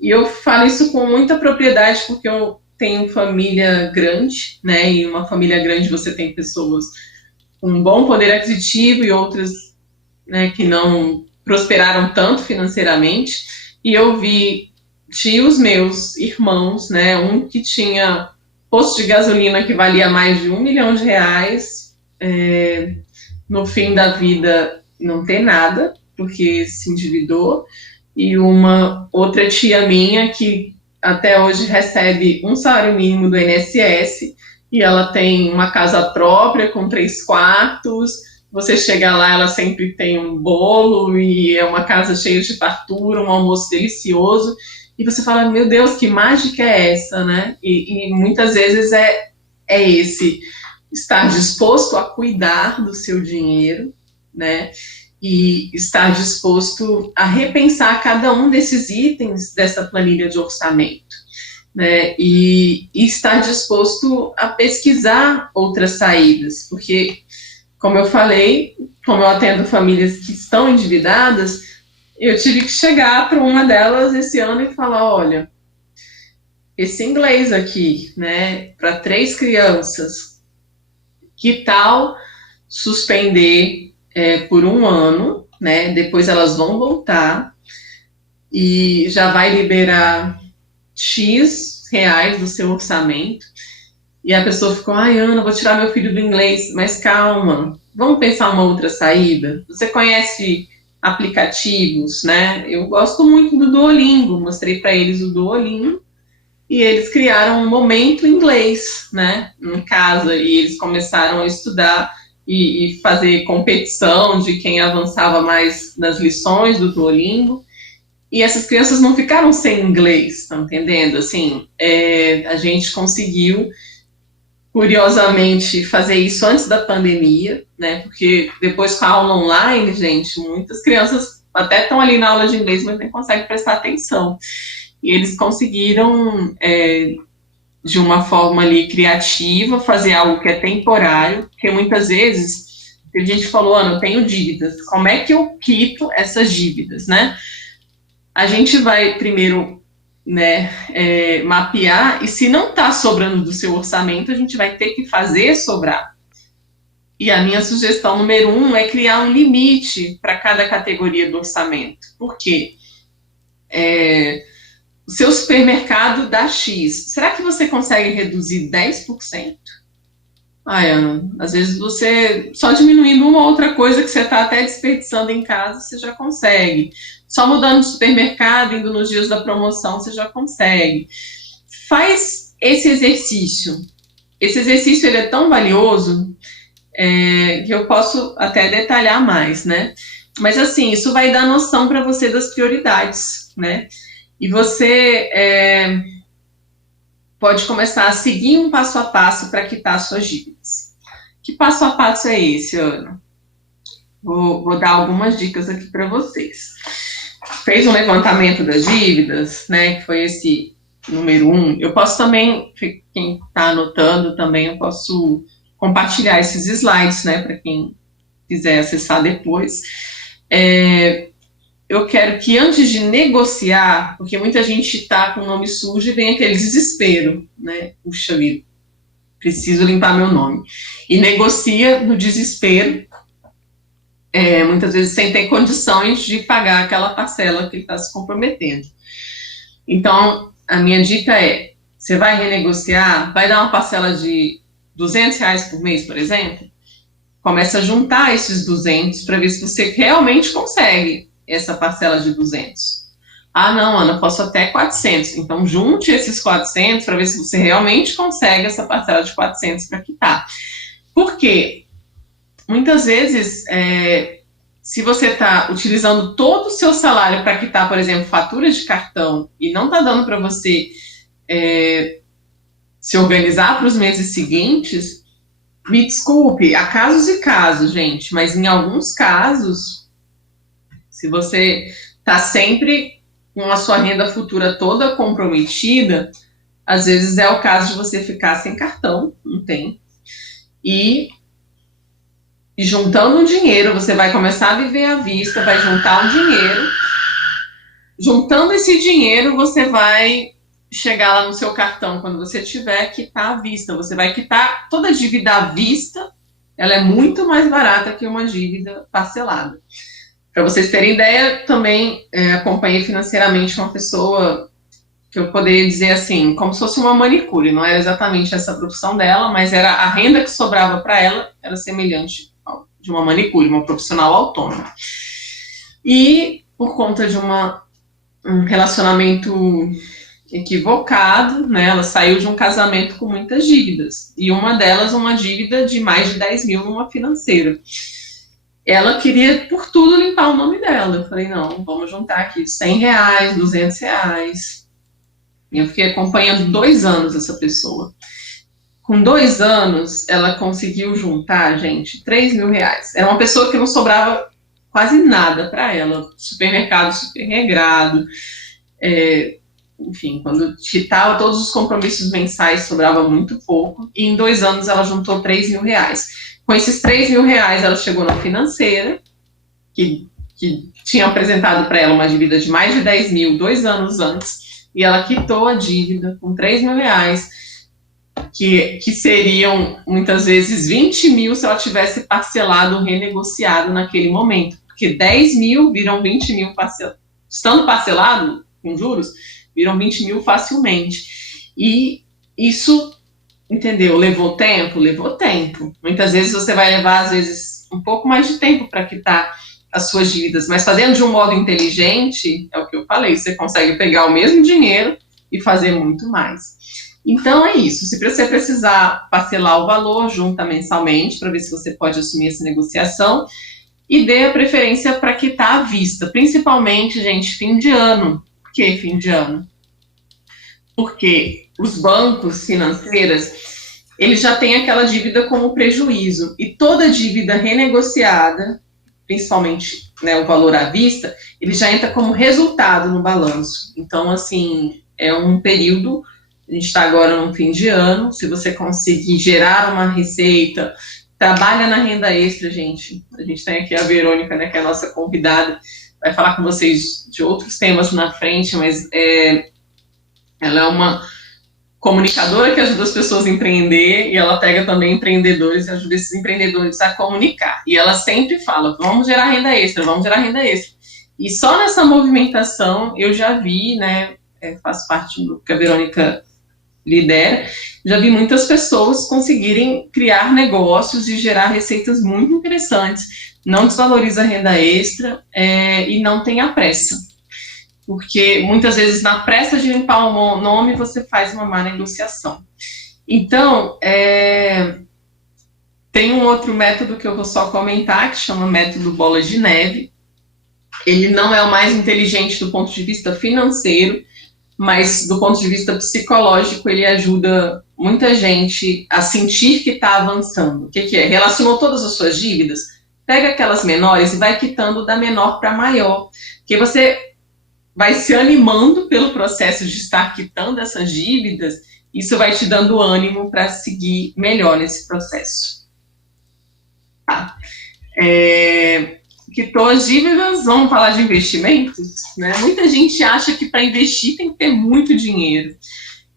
E eu falo isso com muita propriedade, porque eu tenho família grande, né? E uma família grande você tem pessoas com um bom poder aquisitivo e outras, né, que não prosperaram tanto financeiramente. E eu vi tios meus, irmãos, né? Um que tinha posto de gasolina que valia mais de R$1 milhão, no fim da vida não ter nada, porque se endividou. E uma outra tia minha que até hoje recebe um salário mínimo do INSS e ela tem uma casa própria com 3 quartos. Você chega lá, ela sempre tem um bolo e é uma casa cheia de fartura, um almoço delicioso. E você fala, meu Deus, que mágica é essa, né? E muitas vezes é esse estar disposto a cuidar do seu dinheiro, né? E estar disposto a repensar cada um desses itens dessa planilha de orçamento, né? E estar disposto a pesquisar outras saídas, porque, como eu falei, como eu atendo famílias que estão endividadas, eu tive que chegar para uma delas esse ano e falar, olha, esse inglês aqui, né, para 3 crianças, que tal suspender por 1 ano, né? Depois elas vão voltar e já vai liberar X reais do seu orçamento. E a pessoa ficou, ai, Ana, vou tirar meu filho do inglês. Mas calma, vamos pensar uma outra saída? Você conhece aplicativos, né? Eu gosto muito do Duolingo, mostrei para eles o Duolingo e eles criaram um momento inglês, né, em casa, e eles começaram a estudar e fazer competição de quem avançava mais nas lições do Duolingo, e essas crianças não ficaram sem inglês, estão entendendo? Assim, a gente conseguiu, curiosamente, fazer isso antes da pandemia, né, porque depois com a aula online, gente, muitas crianças até estão ali na aula de inglês, mas nem conseguem prestar atenção. E eles conseguiram, de uma forma ali criativa, fazer algo que é temporário, porque muitas vezes a gente falou, Ana, eu tenho dívidas, como é que eu quito essas dívidas, né? A gente vai primeiro, né, mapear, e se não está sobrando do seu orçamento, a gente vai ter que fazer sobrar. E a minha sugestão número 1 é criar um limite para cada categoria do orçamento. Por quê? o seu supermercado dá X. Será que você consegue reduzir 10%? Ai, Ana, às vezes você, só diminuindo uma ou outra coisa que você está até desperdiçando em casa, você já consegue. Só mudando de supermercado, indo nos dias da promoção, você já consegue. Faz esse exercício. Esse exercício ele é tão valioso que eu posso até detalhar mais, né? Mas assim, isso vai dar noção para você das prioridades, né? E você pode começar a seguir um passo a passo para quitar suas dívidas. Que passo a passo é esse, Ana? Vou dar algumas dicas aqui para vocês. Fez um levantamento das dívidas, né? Que foi esse número 1. Eu posso também, quem está anotando também, eu posso compartilhar esses slides, né? Para quem quiser acessar depois. Eu quero que antes de negociar, porque muita gente está com o nome sujo e vem aquele desespero, né? Puxa vida, preciso limpar meu nome. E negocia no desespero, muitas vezes sem ter condições de pagar aquela parcela que ele está se comprometendo. Então, a minha dica é, você vai renegociar, vai dar uma parcela de R$200 por mês, por exemplo? Começa a juntar esses 200 para ver se você realmente consegue essa parcela de 200. Ah, não, Ana, posso até 400. Então, junte esses 400 para ver se você realmente consegue essa parcela de 400 para quitar. Por quê? Muitas vezes, se você está utilizando todo o seu salário para quitar, por exemplo, fatura de cartão e não está dando para você se organizar para os meses seguintes, me desculpe, há casos e casos, gente, mas em alguns casos, se você está sempre com a sua renda futura toda comprometida, às vezes é o caso de você ficar sem cartão, não tem, e juntando um dinheiro, você vai começar a viver à vista, vai juntar um dinheiro, juntando esse dinheiro, você vai chegar lá no seu cartão, quando você tiver, quitar à vista. Você vai quitar toda dívida à vista, ela é muito mais barata que uma dívida parcelada. Para vocês terem ideia, também acompanhei financeiramente uma pessoa que eu poderia dizer assim, como se fosse uma manicure, não era exatamente essa a profissão dela, mas era a renda que sobrava para ela, era semelhante de uma manicure, uma profissional autônoma. E por conta de um relacionamento equivocado, né? Ela saiu de um casamento com muitas dívidas, e uma delas uma dívida de mais de 10 mil numa financeira. Ela queria por tudo limpar o nome dela. Eu falei, não, vamos juntar aqui R$100, R$200. E eu fiquei acompanhando 2 anos essa pessoa. Com 2 anos, ela conseguiu juntar, gente, R$3.000. Era uma pessoa que não sobrava quase nada para ela. Supermercado super regrado, enfim, quando quitava todos os compromissos mensais, sobrava muito pouco, e em 2 anos ela juntou R$3.000. Com esses R$3.000, ela chegou na financeira, que tinha apresentado para ela uma dívida de mais de 10 mil 2 anos antes, e ela quitou a dívida com R$3.000, que seriam, muitas vezes, 20 mil se ela tivesse parcelado ou renegociado naquele momento, porque 10 mil viram 20 mil estando parcelado, com juros, viram 20 mil facilmente. E isso, entendeu? Levou tempo? Levou tempo. Muitas vezes você vai levar, às vezes, um pouco mais de tempo para quitar as suas dívidas, mas fazendo de um modo inteligente, é o que eu falei, você consegue pegar o mesmo dinheiro e fazer muito mais. Então é isso. Se você precisar parcelar o valor, junta mensalmente para ver se você pode assumir essa negociação e dê a preferência para quitar à vista, principalmente, gente, fim de ano. Por que fim de ano? Porque os bancos financeiros, eles já têm aquela dívida como prejuízo, e toda dívida renegociada, principalmente, né, o valor à vista, ele já entra como resultado no balanço. Então, assim, é um período, a gente está agora no fim de ano, se você conseguir gerar uma receita, trabalha na renda extra, gente. A gente tem aqui a Verônica, né, que é a nossa convidada, vai falar com vocês de outros temas na frente, mas ela é uma comunicadora que ajuda as pessoas a empreender, e ela pega também empreendedores e ajuda esses empreendedores a comunicar. E ela sempre fala, vamos gerar renda extra, vamos gerar renda extra. E só nessa movimentação eu já vi, né, faço parte do que a Verônica lidera, já vi muitas pessoas conseguirem criar negócios e gerar receitas muito interessantes. Não desvaloriza a renda extra e não tenha pressa. Porque muitas vezes na pressa de limpar o nome você faz uma má negociação. Então, tem um outro método que eu vou só comentar, que chama método bola de neve. Ele não é o mais inteligente do ponto de vista financeiro, mas do ponto de vista psicológico ele ajuda muita gente a sentir que está avançando. O que é? Relacionou todas as suas dívidas, pega aquelas menores e vai quitando da menor para maior, porque você vai se animando pelo processo de estar quitando essas dívidas, isso vai te dando ânimo para seguir melhor nesse processo. Tá. Quitou as dívidas, vamos falar de investimentos, né? Muita gente acha que para investir tem que ter muito dinheiro.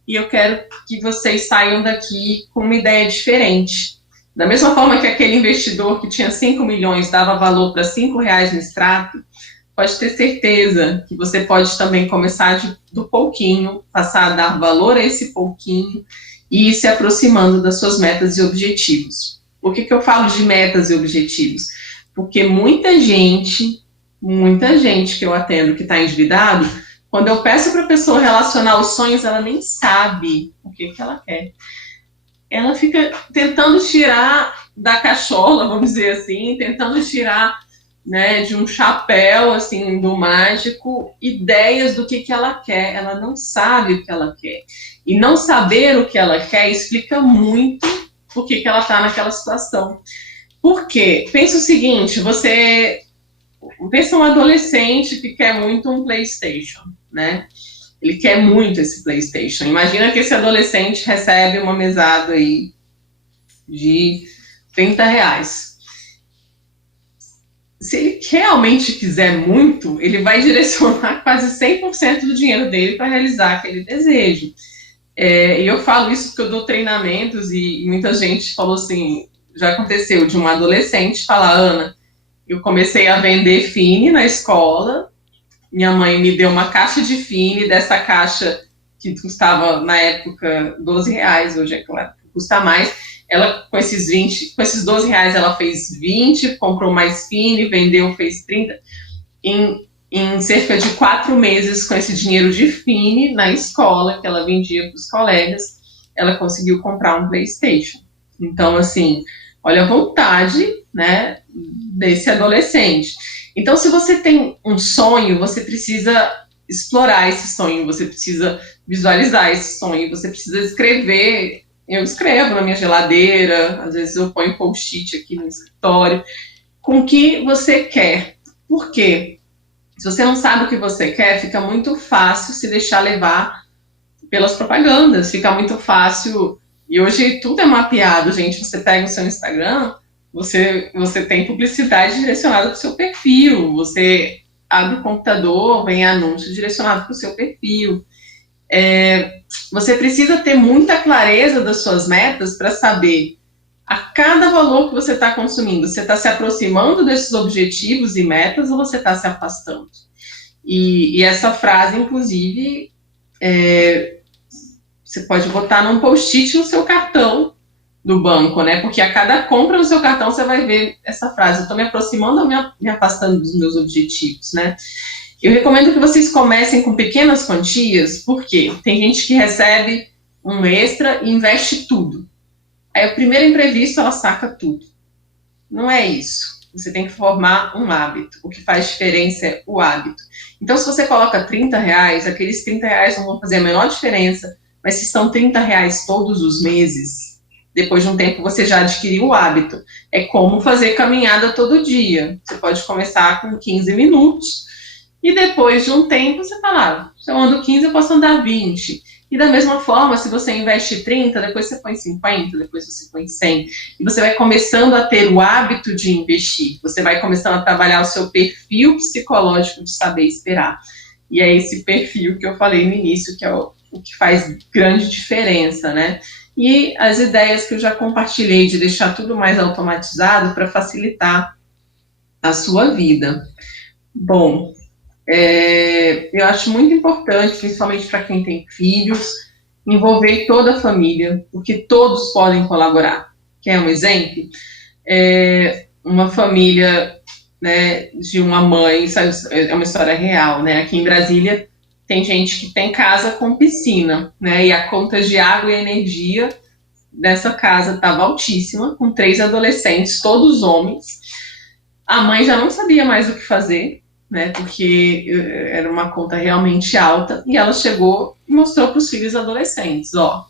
E eu quero que vocês saiam daqui com uma ideia diferente. Da mesma forma que aquele investidor que tinha 5 milhões dava valor para R$5 no extrato, pode ter certeza que você pode também começar do pouquinho, passar a dar valor a esse pouquinho e ir se aproximando das suas metas e objetivos. Por que eu falo de metas e objetivos? Porque muita gente que eu atendo que está endividado, quando eu peço para a pessoa relacionar os sonhos, ela nem sabe o que ela quer. Ela fica tentando tirar da cachola, vamos dizer assim, tentando tirar, né, de um chapéu, assim, do mágico, ideias do que ela quer. Ela não sabe o que ela quer. E não saber o que ela quer explica muito por que ela está naquela situação. Por quê? Pensa o seguinte, pensa um adolescente que quer muito um PlayStation, né? Ele quer muito esse PlayStation. Imagina que esse adolescente recebe uma mesada aí de R$30. Se ele realmente quiser muito, ele vai direcionar quase 100% do dinheiro dele para realizar aquele desejo. E eu falo isso porque eu dou treinamentos e muita gente falou assim, já aconteceu de um adolescente falar, Ana, eu comecei a vender Fini na escola, minha mãe me deu uma caixa de Fini, dessa caixa que custava na época R$12, hoje é claro que custa mais, ela com esses R$12 ela fez 20, comprou mais Fini, vendeu, fez 30, em cerca de 4 meses com esse dinheiro de Fini na escola, que ela vendia para os colegas, ela conseguiu comprar um PlayStation. Então, assim, olha a vontade, né, desse adolescente. Então, se você tem um sonho, você precisa explorar esse sonho, você precisa visualizar esse sonho, você precisa escrever. Eu escrevo na minha geladeira, às vezes eu ponho post-it aqui no escritório, com o que você quer. Por quê? Se você não sabe o que você quer, fica muito fácil se deixar levar pelas propagandas, fica muito fácil. E hoje tudo é mapeado, gente. Você pega o seu Instagram, você tem publicidade direcionada para o seu perfil, você abre o computador, vem anúncio direcionado para o seu perfil. Você precisa ter muita clareza das suas metas para saber a cada valor que você está consumindo, você está se aproximando desses objetivos e metas ou você está se afastando? E essa frase, inclusive, você pode botar num post-it no seu cartão do banco, né? Porque a cada compra no seu cartão você vai ver essa frase. Eu estou me aproximando ou me afastando dos meus objetivos, né? Eu recomendo que vocês comecem com pequenas quantias, porque tem gente que recebe um extra e investe tudo. Aí o primeiro imprevisto ela saca tudo. Não é isso. Você tem que formar um hábito. O que faz diferença é o hábito. Então, se você coloca R$30, aqueles R$30 não vão fazer a menor diferença, mas se são R$30 todos os meses, depois de um tempo você já adquiriu o hábito. É como fazer caminhada todo dia. Você pode começar com 15 minutos e depois de um tempo você fala, se eu ando 15, eu posso andar 20. E da mesma forma, se você investe 30, depois você põe 50, depois você põe 100. E você vai começando a ter o hábito de investir. Você vai começando a trabalhar o seu perfil psicológico de saber esperar. E é esse perfil que eu falei no início, que é o que faz grande diferença, né? E as ideias que eu já compartilhei de deixar tudo mais automatizado para facilitar a sua vida. Bom, Eu acho muito importante, principalmente para quem tem filhos, envolver toda a família, porque todos podem colaborar. Quer um exemplo? Uma família, né, de uma mãe, isso é uma história real, né? Aqui em Brasília tem gente que tem casa com piscina, né? E a conta de água e energia dessa casa estava altíssima, com 3 adolescentes, todos homens. A mãe já não sabia mais o que fazer, né? Porque era uma conta realmente alta, e ela chegou e mostrou para os filhos adolescentes, ó,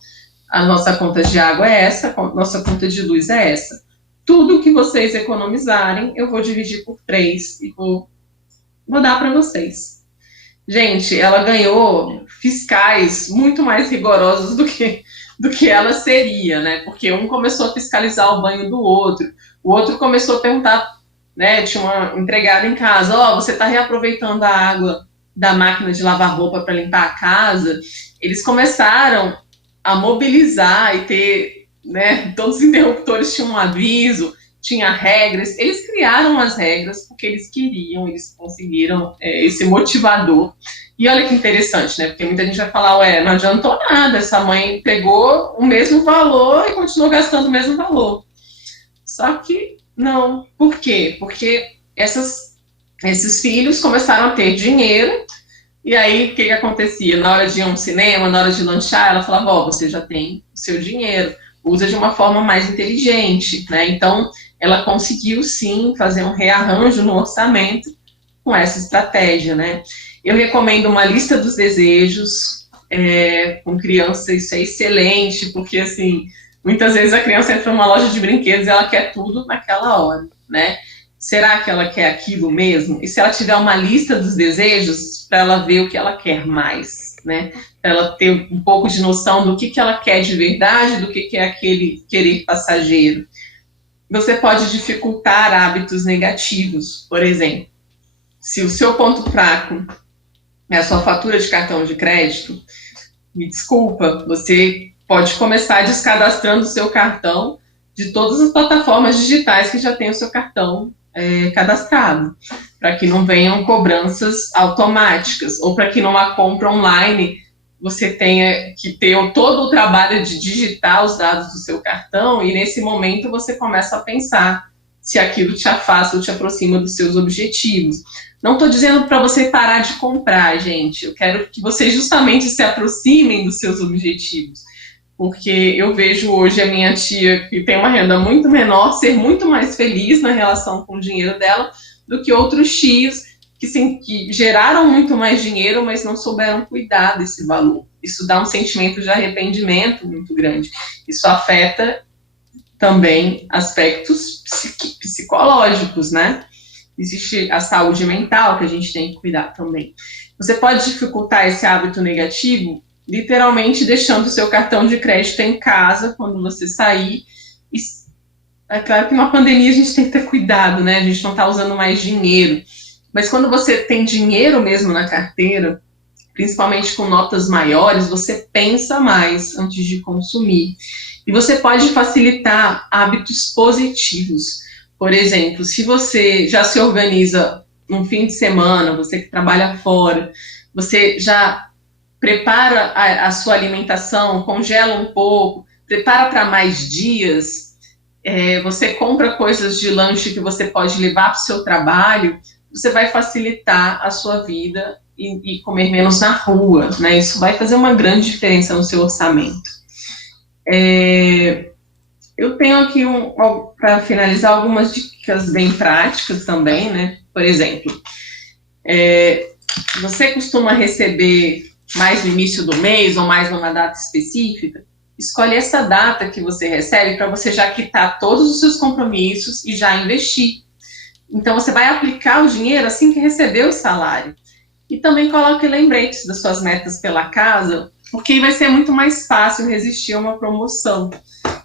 a nossa conta de água é essa, a nossa conta de luz é essa. Tudo que vocês economizarem, eu vou dividir por 3 e vou dar para vocês. Gente, ela ganhou fiscais muito mais rigorosos do que ela seria, né? Porque um começou a fiscalizar o banho do outro, o outro começou a perguntar, né? Tinha uma empregada em casa, ó, você está reaproveitando a água da máquina de lavar roupa para limpar a casa? Eles começaram a mobilizar e ter, né? Todos os interruptores tinham um aviso, tinha regras. Eles criaram as regras porque eles queriam, eles conseguiram esse motivador. E olha que interessante, né? Porque muita gente vai falar, ué, não adiantou nada, essa mãe pegou o mesmo valor e continuou gastando o mesmo valor. Só que não. Por quê? Porque esses filhos começaram a ter dinheiro, e aí o que acontecia? Na hora de ir a um cinema, na hora de lanchar, ela falava, ó, você já tem o seu dinheiro, usa de uma forma mais inteligente, né? Então, ela conseguiu sim fazer um rearranjo no orçamento com essa estratégia, né? Eu recomendo uma lista dos desejos com criança, isso é excelente, porque assim, muitas vezes a criança entra numa loja de brinquedos e ela quer tudo naquela hora, né? Será que ela quer aquilo mesmo? E se ela tiver uma lista dos desejos, para ela ver o que ela quer mais, né? Para ela ter um pouco de noção do que ela quer de verdade, do que é aquele querer passageiro. Você pode dificultar hábitos negativos, por exemplo. Se o seu ponto fraco é a sua fatura de cartão de crédito, me desculpa, você pode começar descadastrando o seu cartão de todas as plataformas digitais que já tem o seu cartão cadastrado, para que não venham cobranças automáticas, ou para que numa compra online você tenha que ter todo o trabalho de digitar os dados do seu cartão, e nesse momento você começa a pensar se aquilo te afasta ou te aproxima dos seus objetivos. Não estou dizendo para você parar de comprar, gente. Eu quero que vocês justamente se aproximem dos seus objetivos. Porque eu vejo hoje a minha tia, que tem uma renda muito menor, ser muito mais feliz na relação com o dinheiro dela do que outros tios que geraram muito mais dinheiro, mas não souberam cuidar desse valor. Isso dá um sentimento de arrependimento muito grande. Isso afeta também aspectos psicológicos, né? Existe a saúde mental que a gente tem que cuidar também. Você pode dificultar esse hábito negativo literalmente deixando o seu cartão de crédito em casa quando você sair. E é claro que numa pandemia a gente tem que ter cuidado, né? A gente não está usando mais dinheiro. Mas quando você tem dinheiro mesmo na carteira, principalmente com notas maiores, você pensa mais antes de consumir. E você pode facilitar hábitos positivos. Por exemplo, se você já se organiza um fim de semana, você que trabalha fora, você já prepara a sua alimentação, congela um pouco, prepara para mais dias, você compra coisas de lanche que você pode levar para o seu trabalho, você vai facilitar a sua vida e comer menos na rua, né? Isso vai fazer uma grande diferença no seu orçamento. Eu tenho aqui, para finalizar, algumas dicas bem práticas também, né? Por exemplo, você costuma receber mais no início do mês ou mais numa data específica? Escolhe essa data que você recebe para você já quitar todos os seus compromissos e já investir. Então, você vai aplicar o dinheiro assim que receber o salário. E também coloque lembretes das suas metas pela casa, porque vai ser muito mais fácil resistir a uma promoção.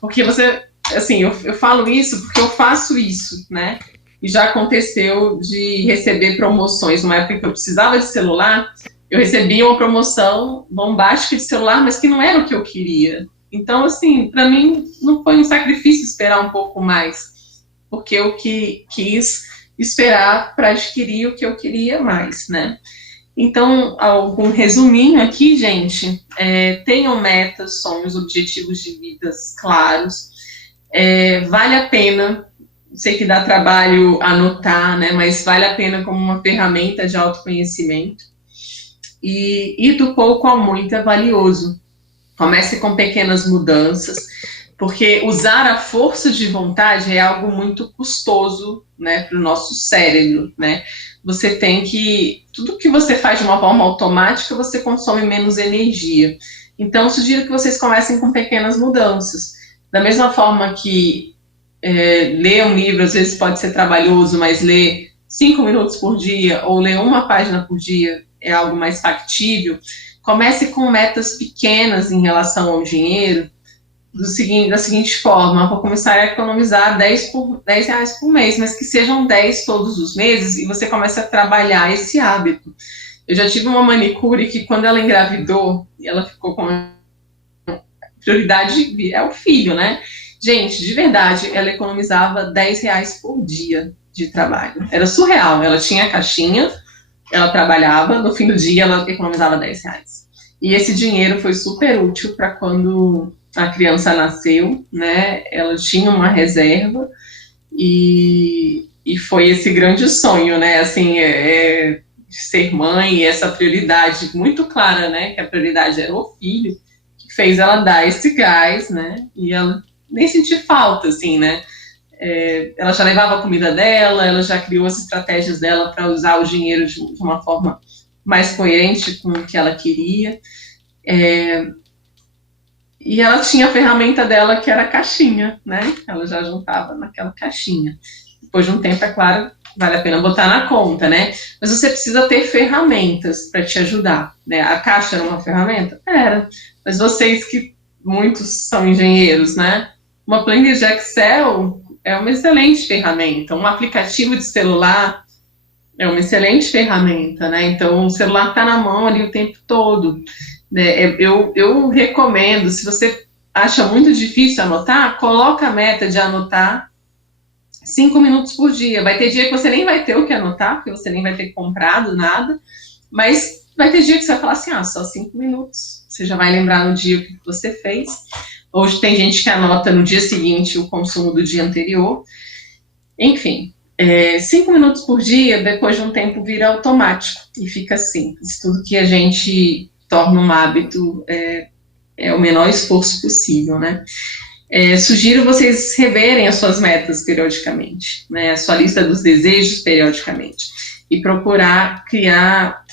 Porque você, assim, eu falo isso porque eu faço isso, né? E já aconteceu de receber promoções. Numa época que eu precisava de celular, eu recebia uma promoção bombástica de celular, mas que não era o que eu queria. Então, assim, para mim, não foi um sacrifício esperar um pouco mais, porque eu quis esperar para adquirir o que eu queria mais, né? Então, algum resuminho aqui, gente, tenham metas, sonhos, objetivos de vidas claros, vale a pena, sei que dá trabalho anotar, né, mas vale a pena como uma ferramenta de autoconhecimento, e ir do pouco ao muito é valioso. Comece com pequenas mudanças, porque usar a força de vontade é algo muito custoso, né, para o nosso cérebro, né? Você tem que, tudo que você faz de uma forma automática, você consome menos energia. Então, sugiro que vocês comecem com pequenas mudanças. Da mesma forma que ler um livro, às vezes pode ser trabalhoso, mas ler 5 minutos por dia, ou ler uma página por dia, é algo mais factível. Comece com metas pequenas em relação ao dinheiro, da seguinte forma: vou começar a economizar R$ 10 por mês, mas que sejam 10 todos os meses, e você começa a trabalhar esse hábito. Eu já tive uma manicure que, quando ela engravidou, ela ficou com prioridade, é o filho, né? Gente, de verdade, ela economizava R$ 10 por dia de trabalho. Era surreal. Ela tinha a caixinha, ela trabalhava, no fim do dia ela economizava R$ 10. E esse dinheiro foi super útil para quando a criança nasceu, né? Ela tinha uma reserva e foi esse grande sonho, né? Assim, de ser mãe, essa prioridade muito clara, né? Que a prioridade era o filho, que fez ela dar esse gás, né? E ela nem sentir falta, assim, né? Ela já levava a comida dela, ela já criou as estratégias dela para usar o dinheiro de uma forma mais coerente com o que ela queria. E ela tinha a ferramenta dela, que era a caixinha, né? Ela já juntava naquela caixinha. Depois de um tempo, é claro, vale a pena botar na conta, né? Mas você precisa ter ferramentas para te ajudar, né? A caixa era uma ferramenta? Era. Mas vocês, que muitos são engenheiros, né? Uma planilha de Excel é uma excelente ferramenta. Um aplicativo de celular é uma excelente ferramenta, né? Então, o celular está na mão ali o tempo todo. Eu recomendo, se você acha muito difícil anotar, coloca a meta de anotar 5 minutos por dia. Vai ter dia que você nem vai ter o que anotar, porque você nem vai ter comprado nada, mas vai ter dia que você vai falar assim, só 5 minutos. Você já vai lembrar no dia o que você fez. Hoje tem gente que anota no dia seguinte o consumo do dia anterior. Enfim, 5 minutos por dia, depois de um tempo, vira automático e fica simples. Tudo que a gente torna um hábito é o menor esforço possível, né? Sugiro vocês reverem as suas metas periodicamente, né? A sua lista dos desejos periodicamente, e procurar criar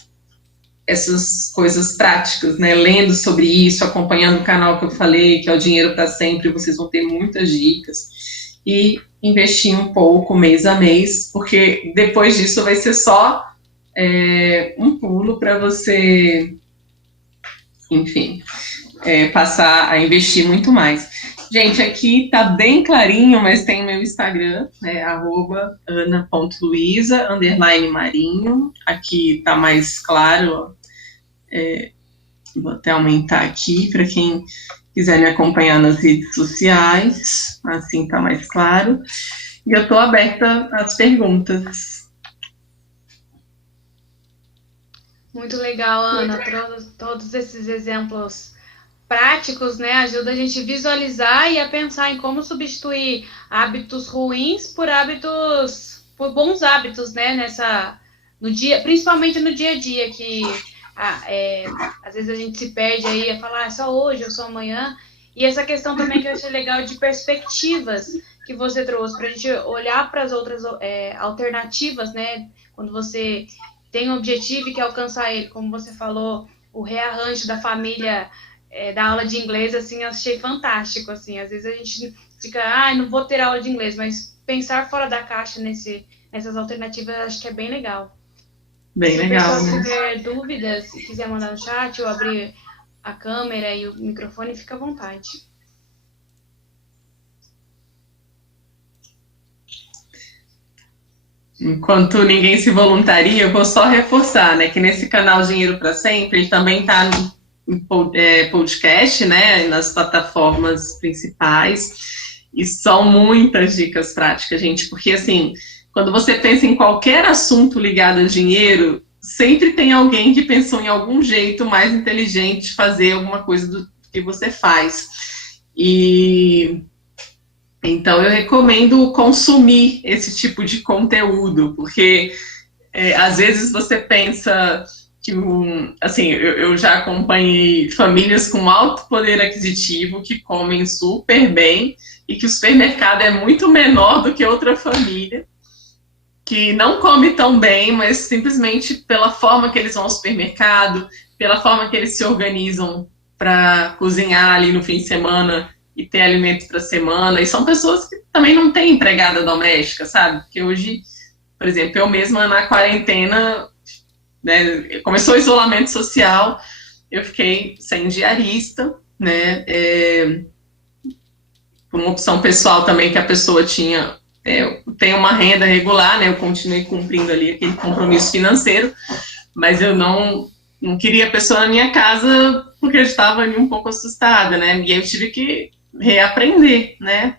essas coisas práticas, né? Lendo sobre isso, acompanhando o canal que eu falei, que é o Dinheiro para Sempre, vocês vão ter muitas dicas, e investir um pouco mês a mês, porque depois disso vai ser só um pulo para você, enfim, passar a investir muito mais. Gente, aqui tá bem clarinho, mas tem meu Instagram, né, @ana.luiza_marinho. Aqui tá mais claro, vou até aumentar aqui para quem quiser me acompanhar nas redes sociais, assim tá mais claro. E eu tô aberta às perguntas. Muito legal, Ana. Todos esses exemplos práticos, né, ajuda a gente a visualizar e a pensar em como substituir hábitos ruins por bons hábitos, né, no dia, principalmente no dia a dia, que às vezes a gente se perde aí a falar, é só hoje ou só amanhã. E essa questão também que eu achei legal de perspectivas que você trouxe, para a gente olhar para as outras alternativas, né, quando você tem um objetivo e quer alcançar ele, como você falou, o rearranjo da família, da aula de inglês, assim, eu achei fantástico, assim, às vezes a gente fica, não vou ter aula de inglês, mas pensar fora da caixa nessas alternativas, eu acho que é bem legal. Bem legal, Se o né? pessoal tiver dúvidas, se quiser mandar no chat ou abrir a câmera e o microfone, fica à vontade. Enquanto ninguém se voluntaria, eu vou só reforçar, né, que nesse canal Dinheiro para Sempre, ele também está no podcast, né, nas plataformas principais, e são muitas dicas práticas, gente, porque assim, quando você pensa em qualquer assunto ligado a dinheiro, sempre tem alguém que pensou em algum jeito mais inteligente de fazer alguma coisa do que você faz. E então eu recomendo consumir esse tipo de conteúdo, porque às vezes você pensa que assim, eu já acompanhei famílias com alto poder aquisitivo que comem super bem e que o supermercado é muito menor do que outra família que não come tão bem, mas simplesmente pela forma que eles vão ao supermercado, pela forma que eles se organizam para cozinhar ali no fim de semana e ter alimento para a semana. E são pessoas que também não têm empregada doméstica, sabe? Porque hoje, por exemplo, eu mesma na quarentena, né, começou o isolamento social, eu fiquei sem diarista, né? Por uma opção pessoal também que a pessoa tinha. Eu tenho uma renda regular, né? Eu continuei cumprindo ali aquele compromisso financeiro, mas eu não queria a pessoa na minha casa porque eu estava ali um pouco assustada, né? E aí eu tive que reaprender, né?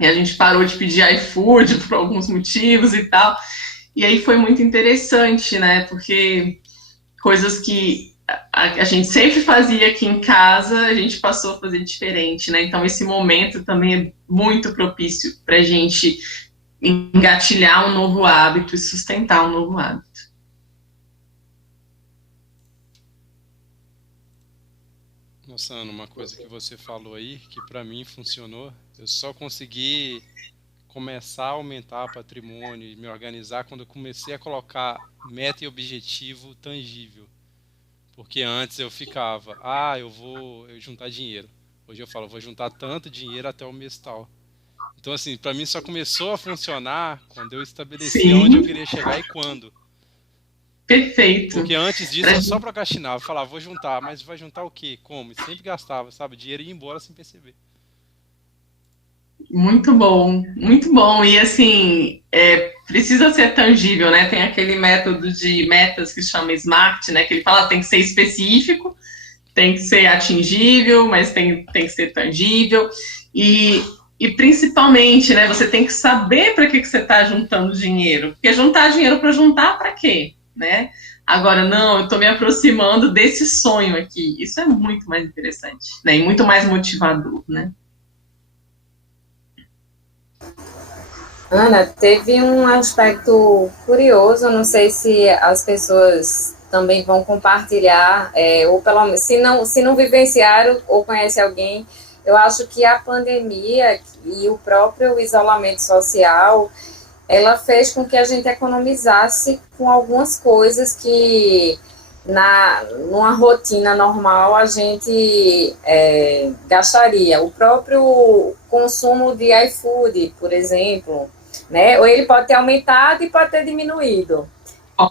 E a gente parou de pedir iFood por alguns motivos e tal. E aí foi muito interessante, né? Porque coisas que a gente sempre fazia aqui em casa, a gente passou a fazer diferente, né? Então, esse momento também é muito propício para a gente engatilhar um novo hábito e sustentar um novo hábito. Nossa, Ana, uma coisa que você falou aí, que para mim funcionou, eu só consegui começar a aumentar patrimônio e me organizar quando eu comecei a colocar meta e objetivo tangível. Porque antes eu ficava, eu vou juntar dinheiro. Hoje eu falo, vou juntar tanto dinheiro até o mês tal. Então, assim, para mim só começou a funcionar quando eu estabeleci onde eu queria chegar e quando. Perfeito. Porque antes disso eu só procrastinava, falava, vou juntar, mas vai juntar o quê? Como? E sempre gastava, sabe? O dinheiro ia embora sem perceber. Muito bom, muito bom. E assim, precisa ser tangível, né? Tem aquele método de metas que se chama SMART, né? Que ele fala tem que ser específico, tem que ser atingível, mas tem que ser tangível. E principalmente, né? Você tem que saber para que você está juntando dinheiro. Porque juntar dinheiro para juntar, para quê? Né? Agora, não, eu estou me aproximando desse sonho aqui. Isso é muito mais interessante, né? E muito mais motivador, né? Ana, teve um aspecto curioso, não sei se as pessoas também vão compartilhar, ou pelo menos, se não vivenciaram ou conhece alguém, eu acho que a pandemia e o próprio isolamento social, ela fez com que a gente economizasse com algumas coisas que numa rotina normal a gente gastaria. O próprio consumo de iFood, por exemplo, né? Ou ele pode ter aumentado e pode ter diminuído.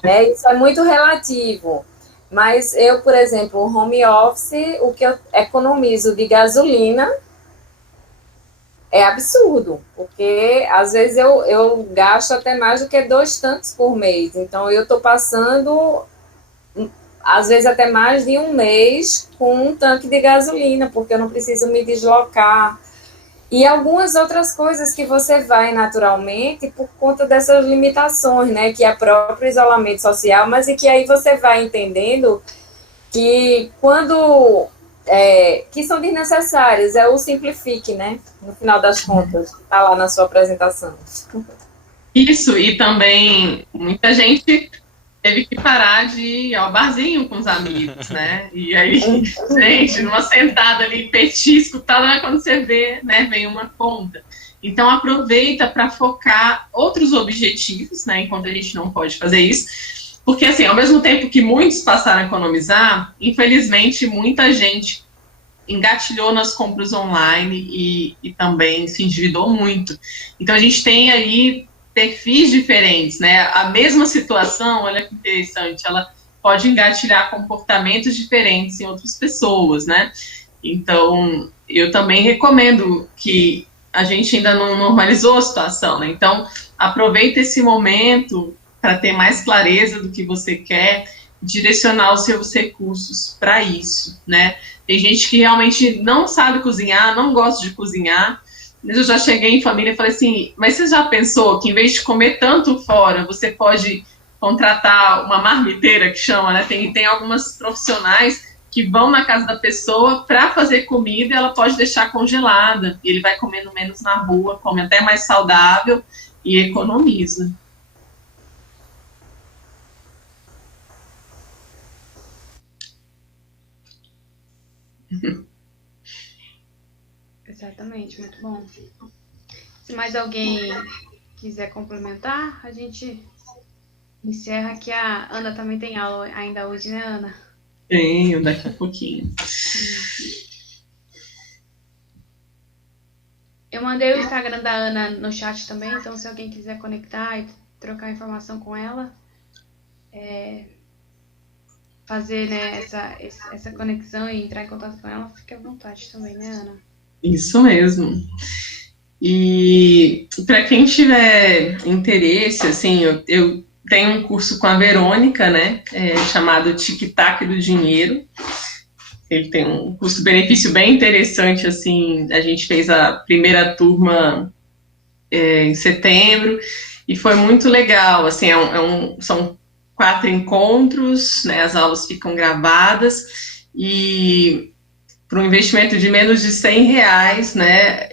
Né? Isso é muito relativo. Mas eu, por exemplo, o home office, o que eu economizo de gasolina é absurdo, porque às vezes eu gasto até mais do que 2 tanques por mês. Então eu estou passando, às vezes até mais de um mês com um tanque de gasolina, porque eu não preciso me deslocar. E algumas outras coisas que você vai naturalmente por conta dessas limitações, né? Que é o próprio isolamento social, mas e que aí você vai entendendo que quando... que são desnecessárias, é o simplifique, né? No final das contas, está lá na sua apresentação. Isso, e também muita gente teve que parar de ir ao barzinho com os amigos, né? E aí, gente, numa sentada ali, petisco, tal, né? Quando você vê, né, vem uma conta. Então, aproveita para focar outros objetivos, né? Enquanto a gente não pode fazer isso. Porque, assim, ao mesmo tempo que muitos passaram a economizar, infelizmente, muita gente engatilhou nas compras online e também se endividou muito. Então, a gente tem aí perfis diferentes, né? A mesma situação, olha que interessante, ela pode engatilhar comportamentos diferentes em outras pessoas, né? Então, eu também recomendo que a gente ainda não normalizou a situação, né? Então, aproveita esse momento para ter mais clareza do que você quer, direcionar os seus recursos para isso, né? Tem gente que realmente não sabe cozinhar, não gosta de cozinhar, Eu já cheguei em família e falei assim, mas você já pensou que em vez de comer tanto fora, você pode contratar uma marmiteira, que chama, né? Tem algumas profissionais que vão na casa da pessoa para fazer comida e ela pode deixar congelada. E ele vai comendo menos na rua, come até mais saudável e economiza. Exatamente, muito bom. Se mais alguém quiser complementar, a gente encerra, que a Ana também tem aula ainda hoje, né, Ana? Tenho, daqui a pouquinho. Eu mandei o Instagram da Ana no chat também, então se alguém quiser conectar e trocar informação com ela, fazer, né, essa conexão e entrar em contato com ela, fique à vontade também, né, Ana? Isso mesmo. E para quem tiver interesse, assim, eu tenho um curso com a Verônica, né, chamado Tic Tac do Dinheiro. Ele tem um custo-benefício bem interessante, assim, a gente fez a primeira turma em setembro e foi muito legal, assim, são 4 encontros, né, as aulas ficam gravadas e para um investimento de menos de R$100, né,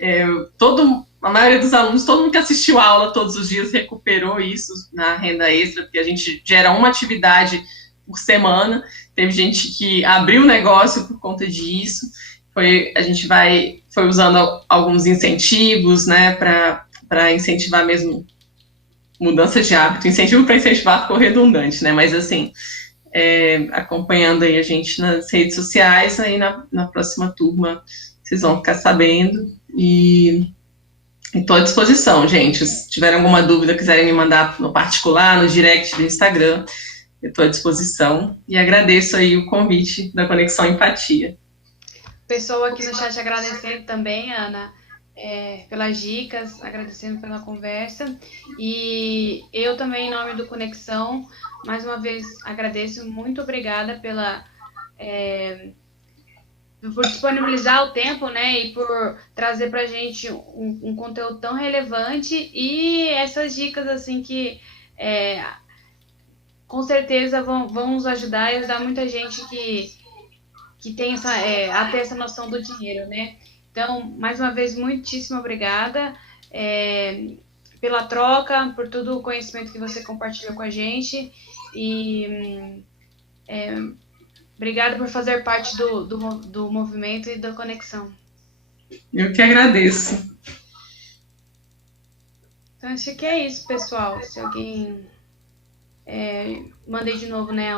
a maioria dos alunos, todo mundo que assistiu a aula todos os dias recuperou isso na renda extra, porque a gente gera uma atividade por semana. Teve gente que abriu o negócio por conta disso. A gente foi usando alguns incentivos, né, para incentivar mesmo mudança de hábito. Incentivo para incentivar ficou redundante, né, mas assim, acompanhando aí a gente nas redes sociais, aí na próxima turma vocês vão ficar sabendo. E estou à disposição, gente. Se tiverem alguma dúvida, quiserem me mandar no particular, no direct do Instagram, eu estou à disposição. E agradeço aí o convite da Conexão Empatia. Pessoa aqui no chat agradecendo também, Ana, pelas dicas, agradecendo pela conversa. E eu também, em nome do Conexão, mais uma vez agradeço. Muito obrigada por disponibilizar o tempo, né, e por trazer para a gente um conteúdo tão relevante e essas dicas, assim, que com certeza vão nos ajudar e ajudar muita gente que tem a ter essa noção do dinheiro, né. Então, mais uma vez, muitíssimo obrigada pela troca, por todo o conhecimento que você compartilhou com a gente e obrigada por fazer parte do movimento e da conexão. Eu que agradeço. Então, acho que é isso, pessoal. Se alguém... mandei de novo, né,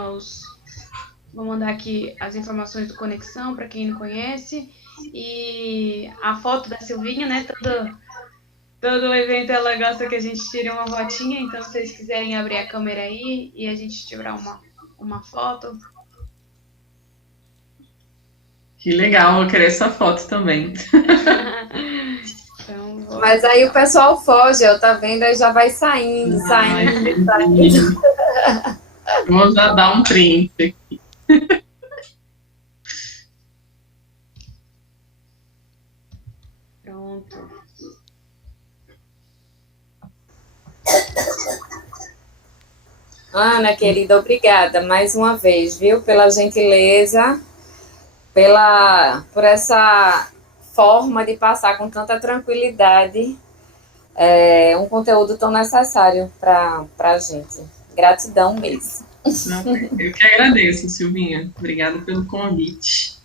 vou mandar aqui as informações do Conexão, para quem não conhece. E a foto da Silvinha, né, todo evento ela gosta que a gente tire uma fotinha. Então, se vocês quiserem abrir a câmera aí e a gente tirar uma foto... Que legal, vou querer essa foto também. Então, mas aí o pessoal foge, tá vendo? Aí já vai saindo. Vou já dar um print aqui. Pronto. Ana, querida, obrigada mais uma vez, viu? Pela gentileza, por essa forma de passar com tanta tranquilidade um conteúdo tão necessário para a gente. Gratidão mesmo. Eu que agradeço, Silvinha. Obrigada pelo convite.